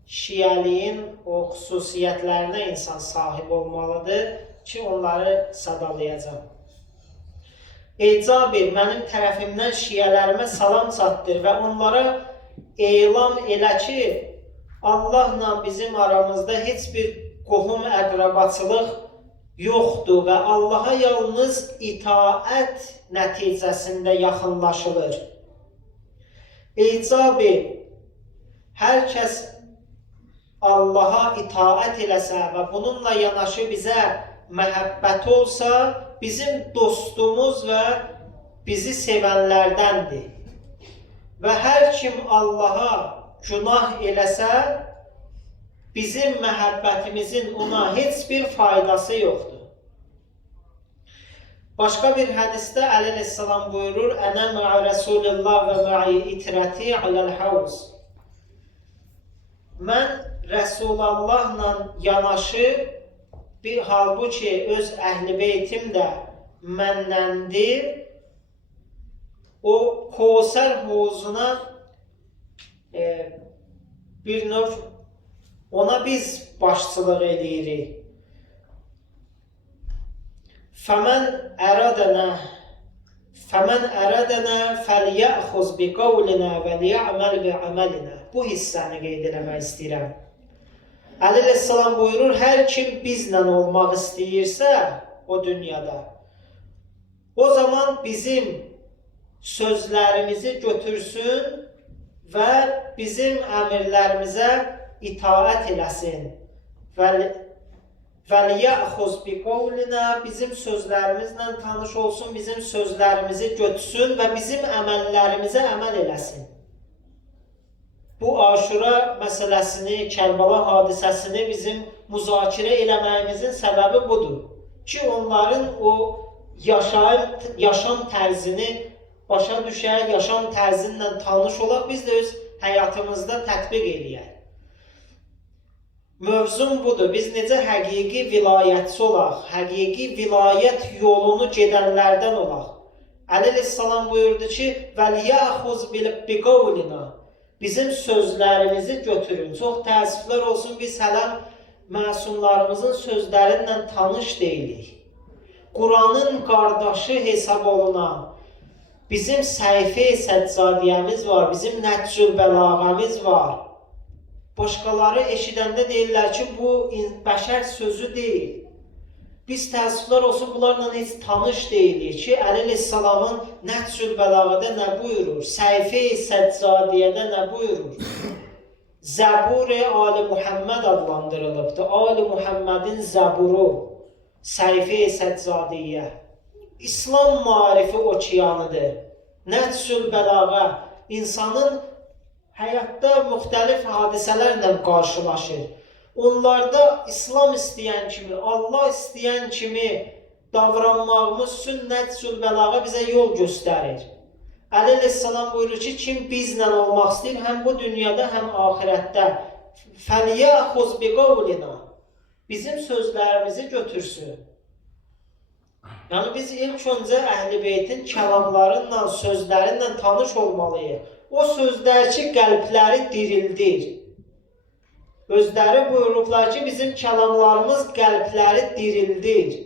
şiyəliyin o xüsusiyyətlərinə insan sahib olmalıdır ki, onları sadalayacaq. Ey Cabir, mənim tərəfimdən şiyələrimə salam çatdır və onlara elam elə ki, Allahla bizim aramızda heç bir qohum əqrabaçılıq yoxdur və Allaha yalnız itaət nəticəsində yaxınlaşılır. Ey Cabir, hər kəs Allaha itaət eləsə və bununla yanaşı bizə məhəbbət olsa, bizim dostumuz və bizi sevənlərdəndir. Və hər kim Allaha günah eləsə, bizim məhəbbətimizin ona heç bir faydası yoxdur. Başqa bir hədisdə Əli əleyhissalam buyurur, Ənə mə'ə Rəsulillah və mə'i itrəti aləl havz. Mən Rəsulallahla yanaşı, bir halbuki öz əhl-i beytim də məndəndir, o Kovsər hovuzuna bir növ ona biz başçılıq edirik. Fəmən ərədənə fəliyəxuz bi qavlinə və liyə'məl bi əməlinə. Bu hissəni qeyd eləmək istəyirəm. Əli əleyhissalam buyurur, hər kim bizlə olmaq istəyirsə o dünyada, o zaman bizim sözlərimizi götürsün və bizim əmirlərimizə itaət eləsin. Vəliyəxuz bi qavlinə, bizim sözlərimizlə tanış olsun, bizim sözlərimizi götürsün və bizim əməllərimizə əməl eləsin. Bu Aşura məsələsini, Kərbəla hadisəsini bizim müzakirə eləməyimizin səbəbi budur. Ki, onların o yaşam tərzini başa düşək, yaşam tərzinlə tanış olaq, biz də öz həyatımızda tətbiq eləyək. Mövzum budur. Biz necə həqiqi vilayətçi olaq, həqiqi vilayət yolunu gedənlərdən olaq. Əli əleyhissalam buyurdu ki, وَلْيَأْخُذْ بِقَوْلِنَا Bizim sözlərimizi götürün. Çox təəssüflər olsun, biz hələ məsumlarımızın sözlərindən tanış deyilik. Quranın qardaşı hesab olunan bizim Səhifə-i Səccadiyyəmiz var, bizim Nəhcül Bəlağəmiz var. Başqaları eşidəndə deyirlər ki, bu bəşər sözü deyil. Biz təəssüflər olsun, bunlarla heç tanış deyilik ki, Əli əleyhissalamın Nəhcül Bəlağədə nə buyurur, Səhifə-i Səccadiyyədə nə buyurur? Zəbur-i Ali Muhammed adlandırılıbdır. Ali Muhammedin Zəburu, Səhifə-i Səccadiyyə. İslam marifi okeanıdır. Nəhcül Bəlağə insanın həyatda müxtəlif hadisələrlə qarşılaşır. Onlarda İslam istəyən kimi, Allah istəyən kimi davranmağımız üçün Nəhcül Bəlağə bizə yol göstərir. Əli əleyhissalam buyurur ki, kim bizlə olmaq istəyir, həm bu dünyada, həm ahirətdə فَلْيَأْخُذْ بِقَوْلِنَا Bizim sözlərimizi götürsün. Yəni biz ilk öncə Əhl-i Beytin kəlamlarıyla, sözlərinlə tanış olmalıyıq. O sözlər ki, qəlbləri dirildir. Özləri buyururlar ki, bizim kəlamlarımız qəlbləri dirildir.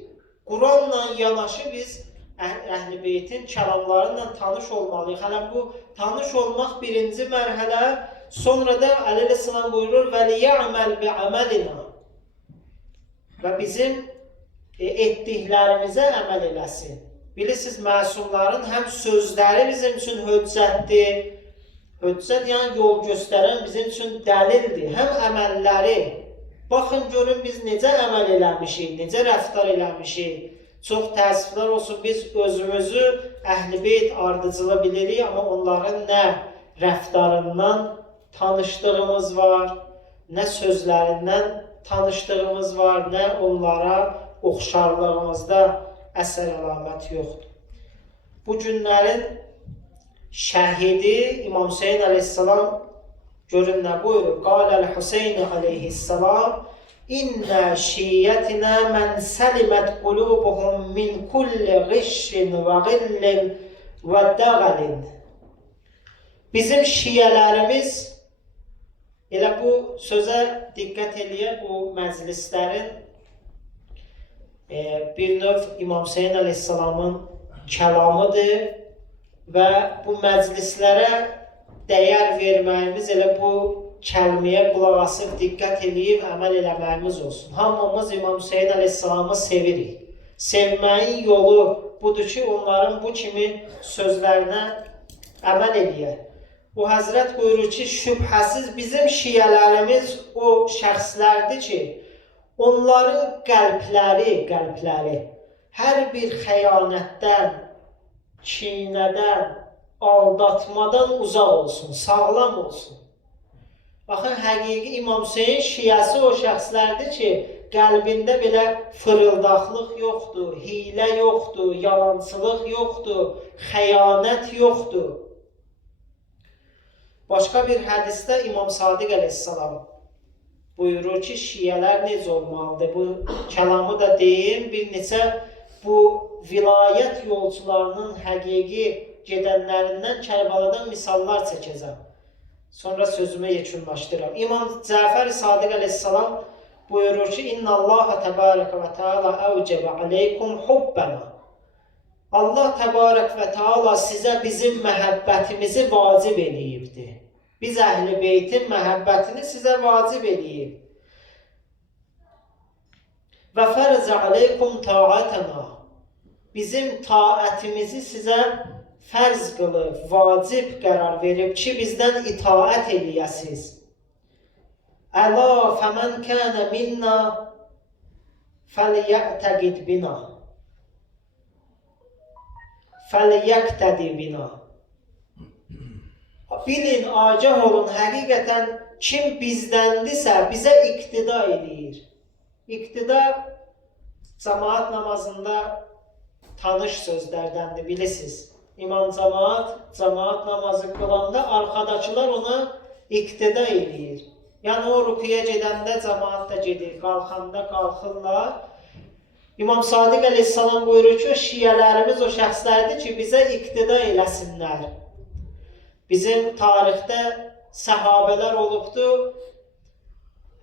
Quranla yanaşı biz Əhl-i Beytin kəlamlarıyla tanış olmalıyıq. Hələ bu tanış olmaq birinci mərhələ, sonra da Əli əleyhissalam buyurur وَلْيَعْمَلْ بِعَمَلِنَا Və bizim etdiklərimizə əməl eləsin. Bilirsiniz, məsumların həm sözləri bizim üçün hüccətdir, hüccət yəni yol göstərən bizim üçün dəlildir, həm əməlləri. Baxın, görün biz necə əməl eləmişik, necə rəftar eləmişik. Çox təəssüflər olsun, biz özümüzü Əhl-i Beyt ardıcılı bilirik, amma onların nə rəftarından tanışdığımız var, nə sözlərindən tanışdığımız var, nə onlara oxşarlığımızda əsər əlamət yoxdur. Bu günlərin şəhidi İmam Hüseyin əleyhissalam görün nə buyurur? Qaləl Hüseyin əleyhissalam İnnə şiyyətinə mən səlimət qulubuhum min kulli qişrin və qillin və dəğəlin. Bizim şiyələrimiz, elə bu sözə diqqət eləyək, bu məclislərin bir növ İmam Hüseyin əleyhissalamın kəlamıdır və bu məclislərə dəyər verməyimiz elə bu kəlməyə qulaq asıb, diqqət eləyib, əməl eləməyimiz olsun. Hamımız İmam Hüseyin əleyhissalamı sevirik. Sevməyin yolu budur ki, onların bu kimi sözlərinə əməl eləyək. O Həzrət buyurur ki, şübhəsiz bizim şiyələrimiz o şəxslərdir ki, onların qəlbləri hər bir xəyanətdən, kinədən, aldatmadan uzaq olsun, sağlam olsun. Baxın, həqiqi İmam Hüseyin şiyəsi o şəxslərdir ki, qəlbində belə fırıldaqlıq yoxdur, hilə yoxdur, yalançılıq yoxdur, xəyanət yoxdur. Başqa bir hədisdə İmam Sadiq əleyhissalam buyurur ki, şiyələr necə olmalıdır? Bu kəlamı da deyim, bir neçə bu vilayət yolcularının həqiqi gedənlərindən Kərbaladan misallar çəkəcəm. Sonra sözümə yekunlaşdıram. İmam Cəfər Sadiq əleyhissalam buyurur ki, İnna Allah təbarək və teala əvcəbə aleykum hubbənə. Allah təbarək və teala sizə bizim məhəbbətimizi vacib eləyibdir. Biz Əhl-i Beytin məhəbbətini sizə vacib eləyib. Və fərəzə aleykum taatənə. Bizim taətimizi sizə fərz qılıb, vacib qərar verib ki, bizdən itaət eləyəsiniz. Əla fəmən kənə minna fəliyəqtəqid bina. Fəliyəqtədi bina. Bilin, agah olun, həqiqətən kim bizdəndirsə, bizə iqtida eləyir. İqtida cəmaat namazında tanış sözlərdəndir, bilirsiniz. İmam cemaat namazı qılanda arxadakılar ona iqtida eləyir. Yəni o rukuya gedəndə cemaat da gedir, qalxanda qalxırlar. İmam Sadiq əleyhissalam buyurur ki, o şiyələrimiz o şəxslərdir ki, bizə iqtida eləsinlər. Bizim tarixdə səhabələr olubdur,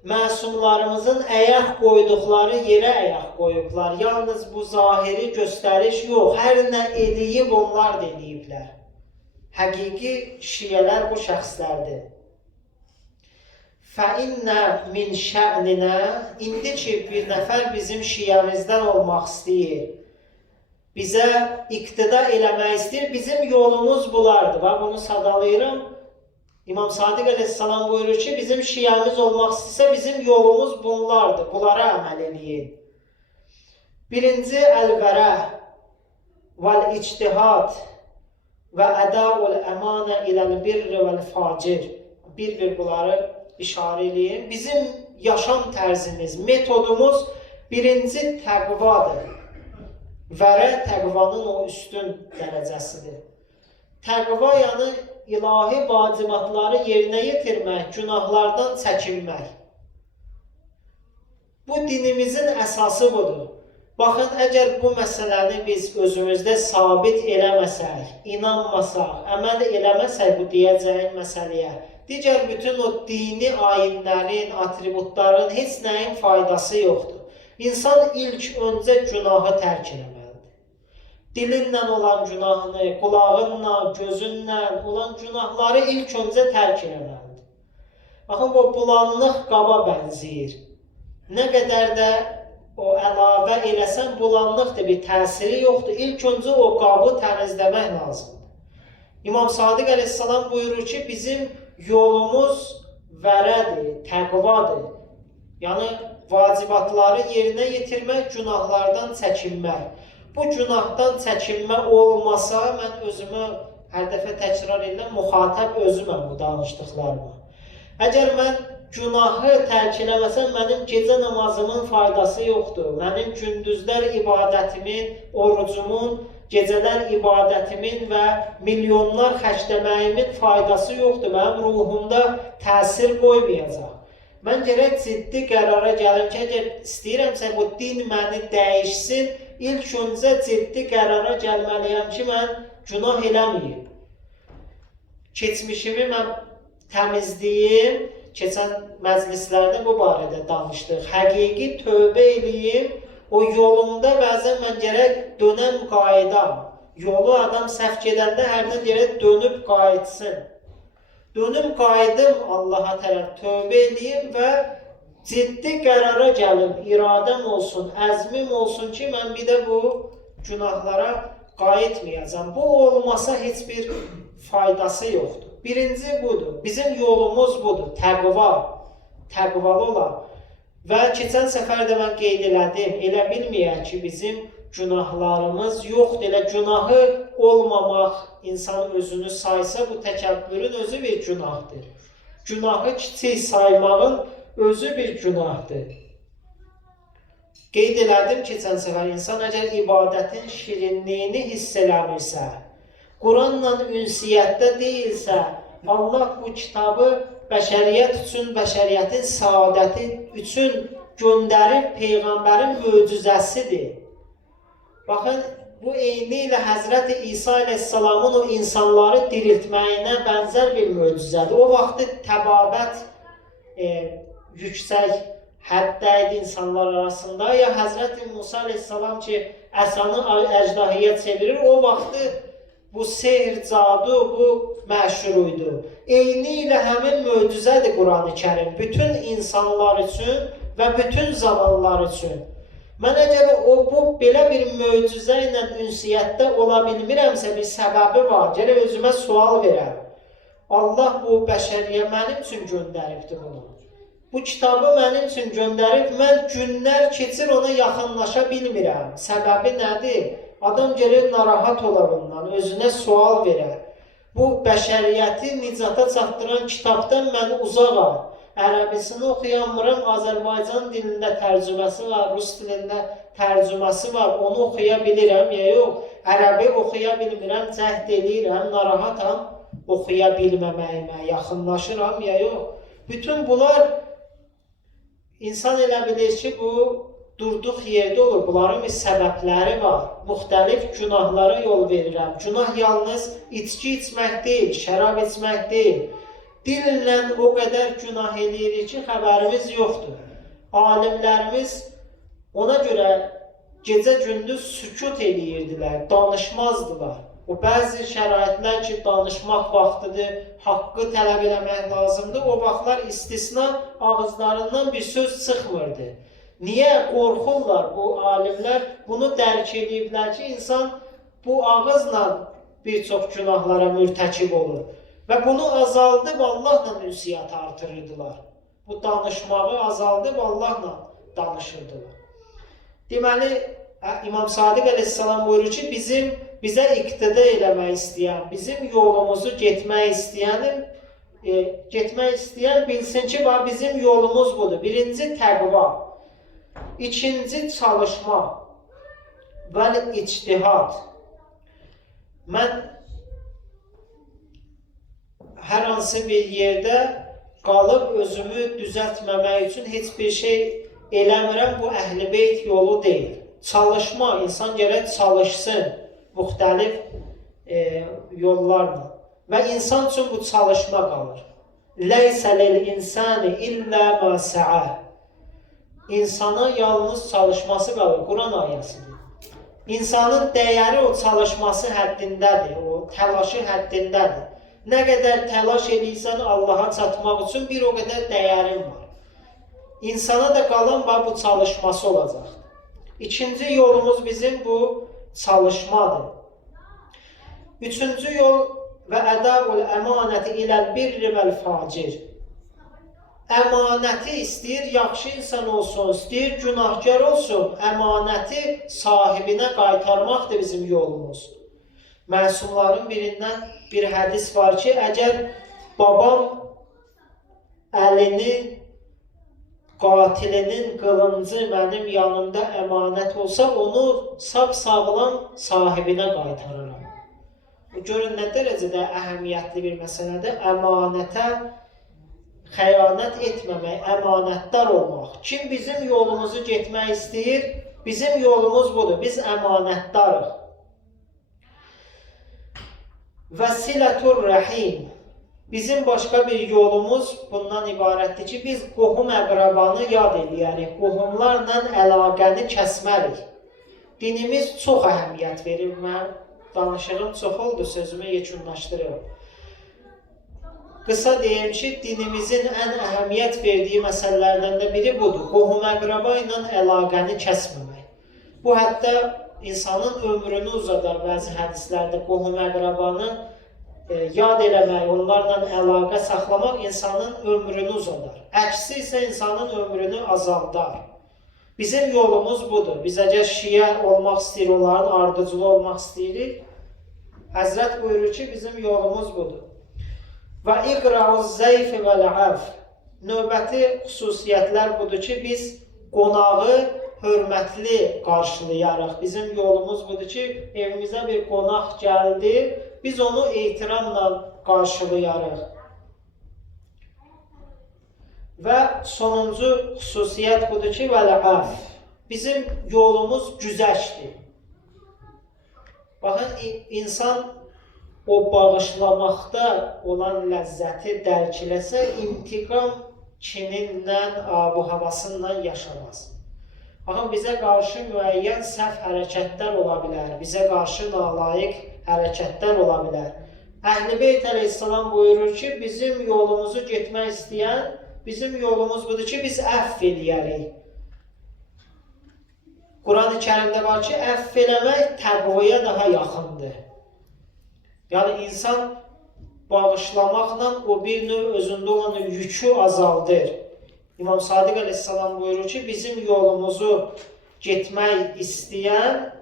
məsumlarımızın ayaq qoyduqları yerə ayaq qoyublar. Yalnız bu zahiri göstəriş yox, hər nə edib onlar da ediblər. Həqiqi şiyələr bu şəxslərdir. فَإِنَّ مِنْ شَأْنِنَا İndi ki, bir nəfər bizim şiyəmizdən olmaq istəyir, bizə iqtida eləmək istəyir, bizim yolumuz bulardır. Və bunu sadalayıram. İmam Sadiq əleyhissalam buyurur ki, bizim şiyəmiz olmaq istəyirsə, bizim yolumuz bunlardır. Bunlara əməl eləyin. Birinci, əl-vərəh vəl-ictihad və ədəul əmanə iləl-birri vəl-facir. Bir bunları işarə edeyim. Bizim yaşam tərzimiz, metodumuz birinci təqvadır. Vərə təqvanın o üstün dərəcəsidir. Təqva yəni ilahi vacibatları yerinə yetirmək, günahlardan çəkinmək. Bu dinimizin əsası budur. Baxın, əgər bu məsələni biz özümüzdə sabit eləməsək, inanmasaq, əməl eləməsək bu deyəcəyin məsələyə, digər bütün o dini ayinlərin, atributların heç nəyin faydası yoxdur. İnsan ilk öncə günahı tərk eləməlidir. Dilinlə olan günahını, qulağınla, gözünlə olan günahları ilk öncə tərk eləməlidir. Baxın, bu bulanlıq qaba bənzəyir. Nə qədər də o əlavə eləsən, bulanlıqdır, bir təsiri yoxdur. İlk öncə o qabı təmizləmək lazımdır. İmam Sadiq əleyhissalam buyurur ki, bizim yolumuz vərədir, təqvadır. Yəni, vacibatları yerinə yetirmək, günahlardan çəkinmək. Bu günahdan çəkinmə olmasa, mən özümü hər dəfə təkrar edirəm, müxatəb özüməm bu danışdıqlarıma. Əgər mən günahı tərk eləməsəm, mənim gecə namazımın faydası yoxdur. Mənim gündüzlər ibadətimin, orucumun, gecələr ibadətimin və milyonlar xərcləməyimin faydası yoxdur. Mənim ruhumda təsir qoymayacaq. Mən gərək ciddi qərara gəlim ki, əgər istəyirəmsə bu din məni dəyişsin, ilk öncə ciddi qərara gəlməliyəm ki, mən günah eləməyim. Keçmişimi mən təmizləyim, keçən məclislərdə bu barədə danışdıq. Həqiqi tövbə eləyim, o yolumda bəzən mən gərək dönəm qaydam. Yolu adam səhv gedəndə hərdən gərək dönüb qayıtsın. Dönüm qaydım Allaha tərəf tövbə edeyim və ciddi qərara gəlim, iradəm olsun, əzmim olsun ki, mən bir də bu günahlara qayıtmayacam. Bu olmasa heç bir faydası yoxdur. Birinci budur, bizim yolumuz budur, təqva, təqvalı olan. Və keçən səfər də mən qeyd elədim, elə bilməyək ki, bizim günahlarımız yoxdur, elə günahı olmamaq insan özünü saysa, bu təkəbbürün özü bir günahdır. Günahı kiçik saymağın özü bir günahdır. Qeyd elədim keçən səfər, insan əgər ibadətin şirinliyini hiss eləmirsə, Quranla ünsiyyətdə deyilsə, Allah bu kitabı bəşəriyyət üçün, bəşəriyyətin saadəti üçün göndərib Peyğəmbərin möcüzəsidir. Baxın, bu eyni ilə Həzrəti İsa əleyhissalamın o insanları diriltməyinə bənzər bir möcüzədir. O vaxtı təbabət yüksək həddə idi insanlar arasında. Ya Həzrəti Musa əleyhissalam ki, əsanı əcdahiyə çevirir, o vaxtı bu sehr, cadu, bu məşhur idi. Eyni ilə həmin möcüzədir Quran-ı Kərim. Bütün insanlar üçün və bütün zamanlar üçün. Mən əgər bu belə bir möcüzə ilə ünsiyyətdə ola bilmirəmsə, bir səbəbi var. Gələk özümə sual verəm. Allah bu bəşəriyə mənim üçün göndəribdir bunu. Bu kitabı mənim üçün göndərib, mən günlər keçir ona yaxınlaşa bilmirəm. Səbəbi nədir? Adam gəlir narahat olar ondan, özünə sual verər. Bu bəşəriyyəti nicata çatdıran kitabdan mən uzaqam. Ərəbisini oxuyamıram, Azərbaycan dilində tərcüməsi var, Rus dilində tərcüməsi var, onu oxuya bilirəm ya yox. Ərəbi oxuya bilmirəm, cəhd eləyirəm, narahatam, oxuya bilməməyimə, yaxınlaşıram ya yox. Bütün bunlar insan elə bilir ki, bu durduq yerdə olur. Bunların bir səbəbləri var. Müxtəlif günahlara yol verirəm. Günah yalnız içki içmək deyil, şərab içmək deyil. Dillə o qədər günah eləyirik ki, xəbərimiz yoxdur. Alimlərimiz ona görə gecə-gündüz sükut eləyirdilər, danışmazdılar. O bəzi şəraitlər ki, danışmaq vaxtıdır, haqqı tələb eləmək lazımdır. O vaxtlar istisna ağızlarından bir söz çıxmırdı. Niyə? Qorxurlar bu alimlər, bunu dərk ediblər ki, insan bu ağızla bir çox günahlara mürtəkib olur. Və bunu azaldıb Allahla ünsiyyət artırırdılar. Bu danışmağı azaldıb Allahla danışırdılar. Deməli, İmam Sadiq əleyhissalam buyurur ki, bizə iqtida eləmək istəyən, bizim yolumuzu getmək istəyən bilsin ki, bizim yolumuz budur. Birinci təqva, ikinci çalışma və ictihad. Mən hər hansı bir yerdə qalıb özümü düzəltməmək üçün heç bir şey eləmirəm, bu Əhl-i Beyt yolu deyil. Çalışma, insan gərək çalışsın müxtəlif yollarla. Və insan üçün bu çalışma qalır. Leysə lil-insani illə mə sə'ə. İnsana yalnız çalışması qalır. Quran ayəsidir. İnsanın dəyəri o çalışması həddindədir, o təlaşı həddindədir. Nə qədər təlaş edirsən Allaha çatmaq üçün bir o qədər dəyərin var. İnsana da qalan bu çalışması olacaqdır. İkinci yolumuz bizim bu çalışmadır. Üçüncü yol və ədəul əmanəti iləl birri vəl facir. Əmanəti istəyir, yaxşı insan olsun, istəyir, günahkar olsun. Əmanəti sahibinə qaytarmaqdır bizim yolumuz. Məsumların birindən bir hədis var ki, əgər babam əlinin, qatilinin qılıncı mənim yanımda əmanət olsa, onu sağlam sahibinə qaytarıram. Görün, nə dərəcədə əhəmiyyətli bir məsələdir. Əmanətə xəyanət etməmək, əmanətdar olmaq. Kim bizim yolumuzu getmək istəyir, bizim yolumuz budur, biz əmanətdarıq. Vəsilətur rəhim. Bizim başqa bir yolumuz bundan ibarətdir ki, biz qohum-əqrabanı yad eləyərik, qohumlarla əlaqəni kəsmərik. Dinimiz çox əhəmiyyət verir. Mən danışığım çox oldu, sözümü yekunlaşdırıyorum. Qısa deyim ki, dinimizin ən əhəmiyyət verdiyi məsələlərdən də biri budur. Qohum-əqraba ilə əlaqəni kəsməmək. Bu hətta insanın ömrünü uzadar bəzi hədislərdə. Qohum-əqrabanı yad eləmək, onlarla əlaqə saxlamaq insanın ömrünü uzadar. Əksi isə insanın ömrünü azaldar. Bizim yolumuz budur. Biz əgər şiə olmaq istəyir, onların ardıcılı olmaq istəyirik. Həzrət buyurur ki, bizim yolumuz budur. Və iqra'uz zəyfi vəl-əf. Növbəti xüsusiyyətlər budur ki, biz qonağı hörmətli qarşılayarıq. Bizim yolumuz budur ki, evimizə bir qonaq gəldi, biz onu ehtiramla qarşılayarıq. Və sonuncu xüsusiyyət budur ki, vəl-əf. Bizim yolumuz güzəşdir. Baxın, insan o bağışlamaqda olan ləzzəti dərk eləsə, intiqam kinindən, abu-havasından yaşamaz. Baxın, bizə qarşı müəyyən səhv hərəkətlər ola bilər, bizə qarşı nalayiq hərəkətlər ola bilər. Əhl-i Beyt əleyhissalam buyurur ki, bizim yolumuzu getmək istəyən, bizim yolumuz budur ki, biz əfv eləyərik. Quran-ı Kərimdə var ki, əfv eləmək təqvaya daha yaxındır. Yəni, insan bağışlamaqla o bir növ özündə olan yükü azaldır. İmam Sadiq əleyhissalam buyurur ki, bizim yolumuzu getmək istəyən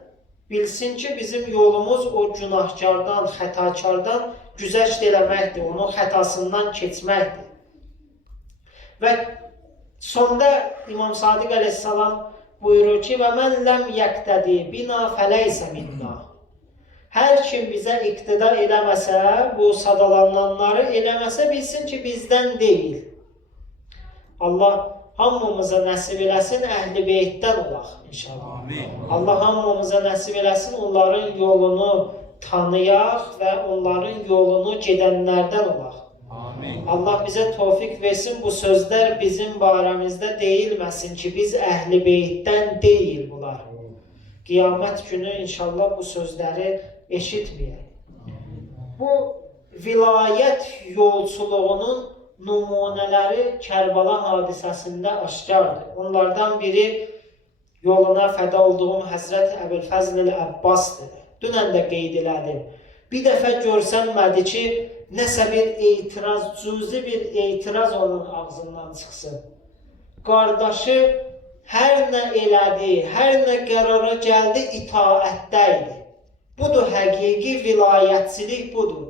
bilsin ki, bizim yolumuz o günahkardan, xətakardan güzəşt eləməkdir, onun xətasından keçməkdir. Və sonda İmam Sadiq əleyhissalam buyurur ki: "Və mən ləm yəqtədi bina fəleysə minna." Hər kim bizə iqtida eləməsə, bu sadalananları eləməsə, bilsin ki, bizdən deyil. Allah hamımıza nəsib eləsin, əhl-i beytdən olaq inşallah. Amin. Allah hamımıza nəsib eləsin, onların yolunu tanıyaq və onların yolunu gedənlərdən olaq. Amin. Allah bizə tövfiq versin, bu sözlər bizim barəmizdə deyilməsin ki, biz əhl-i beytdən deyil bunlar. Qiyamət günü inşallah bu sözləri eşitməyək. Bu vilayət yolçuluğunun nümunələri Kərbala hadisəsində aşkardır. Onlardan biri yoluna fəda olduğum Həzrət Əbülfəzl Əbbasdır. Dünən də qeyd elədim. Bir dəfə görsənmədi ki, nəsə bir etiraz, cüzi bir etiraz onun ağzından çıxsın. Qardaşı hər nə elədi, hər nə qərara gəldi, itaətdə idi. Budur həqiqi vilayətçilik, budur.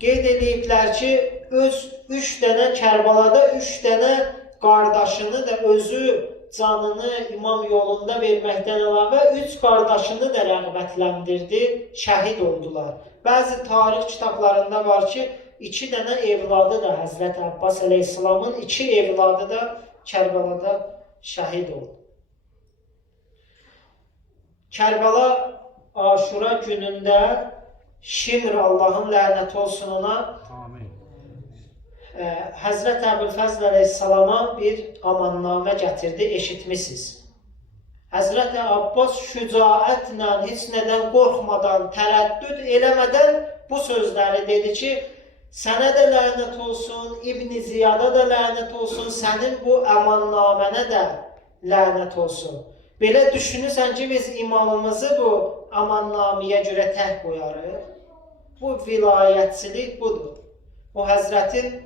Qeyd ediblər ki, öz 3 dənə Kərbalada 3 dənə qardaşını da özü canını imam yolunda verməkdən əlavə 3 qardaşını da rəğbətləndirdi, şəhid oldular. Bəzi tarix kitablarında var ki, 2 dənə evladı da Həzrət Əbbas əleyhissalamın 2 evladı da Kərbalada şəhid oldu. Kərbala Aşura günündə Şimr, Allahın lənəti olsun ona, Həzrət Əbülfəzl əleyhissalama bir amannamə gətirdi, eşitmisiniz. Həzrət Abbas şücaətlə, heç nədən qorxmadan, tərəddüd eləmədən bu sözləri dedi ki, sənə də lənət olsun, İbn-i Ziyada da lənət olsun, sənin bu əmannamənə də lənət olsun. Belə düşünürsən ki, biz imamımızı bu amannaməyə görə tək qoyarıq. Bu vilayətçilik budur. O Həzrətin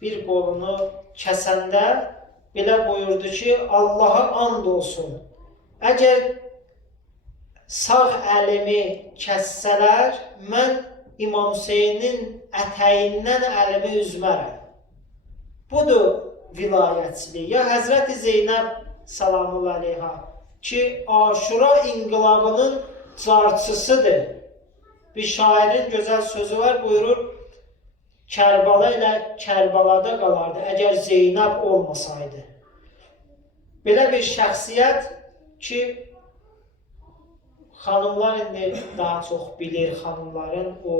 bir qolunu kəsəndə belə buyurdu ki, Allaha and olsun. Əgər sağ əlimi kəssələr, mən İmam Hüseynin ətəyindən əlimi üzmərəm. Budur vilayətçilik. Ya Həzrəti Zeynəb salamu aleyha ki, Aşura inqilabının carçısıdır. Bir şairin gözəl sözü var, buyurur, Kərbala ilə Kərbalada qalardı, əgər Zeynəb olmasaydı. Belə bir şəxsiyyət ki, xanımlar indi daha çox bilir, xanımların o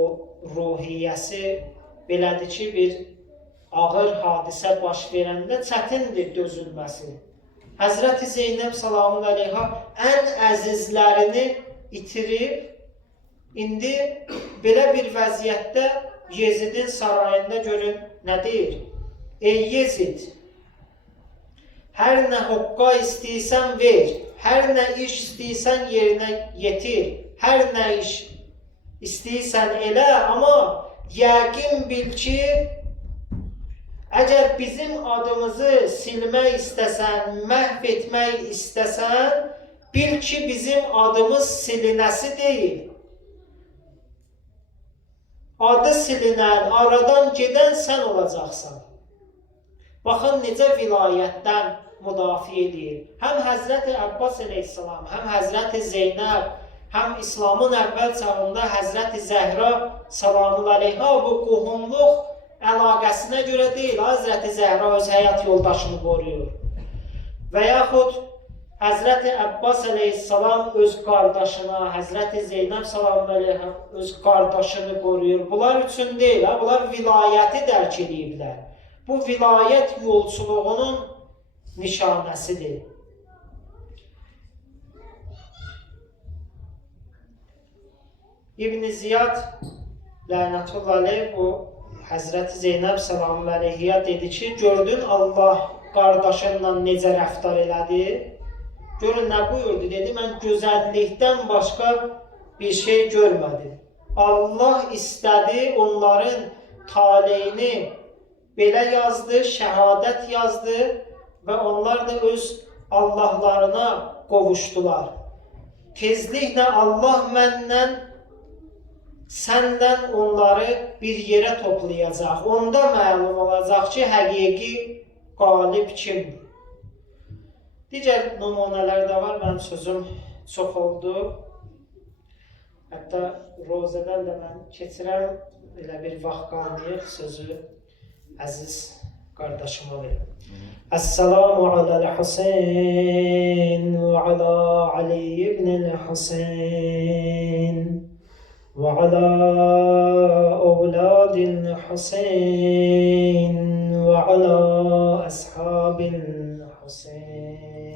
ruhiyyəsi belədir ki, bir ağır hadisə baş verəndə çətindir dözülməsi. Həzrəti Zeynəb salamun aleyha ən əzizlərini itirib, indi belə bir vəziyyətdə Yezidin sarayında görün nə deyir? Ey Yezid, hər nə hoqqa istəyirsən ver, hər nə iş istəyirsən yerinə yetir, hər nə iş istəyirsən elə, amma yəqin bil ki, əgər bizim adımızı silmək istəsən, məhv etmək istəsən, bil ki, bizim adımız silinəsi deyil. Adı silinən, aradan gedən sən olacaqsan. Baxın, necə vilayətdən müdafiə edir. Həm Həzrəti Əbbas əleyhissalam, həm Həzrəti Zeynəb, həm İslamın əvvəl çağında Həzrəti Zəhra salamun aleyha bu qohumluq əlaqəsinə görə deyil, Həzrəti Zəhra öz həyat yoldaşını qoruyur. Və yaxud Həzrəti Əbbas əleyhissalam öz qardaşına, Həzrəti Zeynəb salamun aleyha öz qardaşını qoruyur. Bunlar üçün deyil, bunlar vilayəti dərk ediblər. Bu vilayət yolçuluğunun nişanəsidir. İbn-i Ziyad lənətullah aleyh bu Həzrəti Zeynəb salamun aleyhiyə dedi ki, gördün Allah qardaşınla necə rəftar elədi? Görün nə buyurdu, dedi, mən gözəllikdən başqa bir şey görmədim. Allah istədi, onların taleyini belə yazdı, şəhadət yazdı və onlar da öz Allahlarına qovuşdular. Tezliklə Allah məndən səndən onları bir yerə toplayacaq. Onda məlum olacaq ki, həqiqi qalib kimdir. Digər nümunələr də var, mənim sözüm çox oldu. Hətta rozədən də mən keçirəm, elə bir vaxt qalmayıb sözü əziz qardaşıma verim. Əssalamu aləl Hüseyn və alə Ali ibn Hüseyn və alə ovladil Hüseyn və alə əshabil Hüseyn.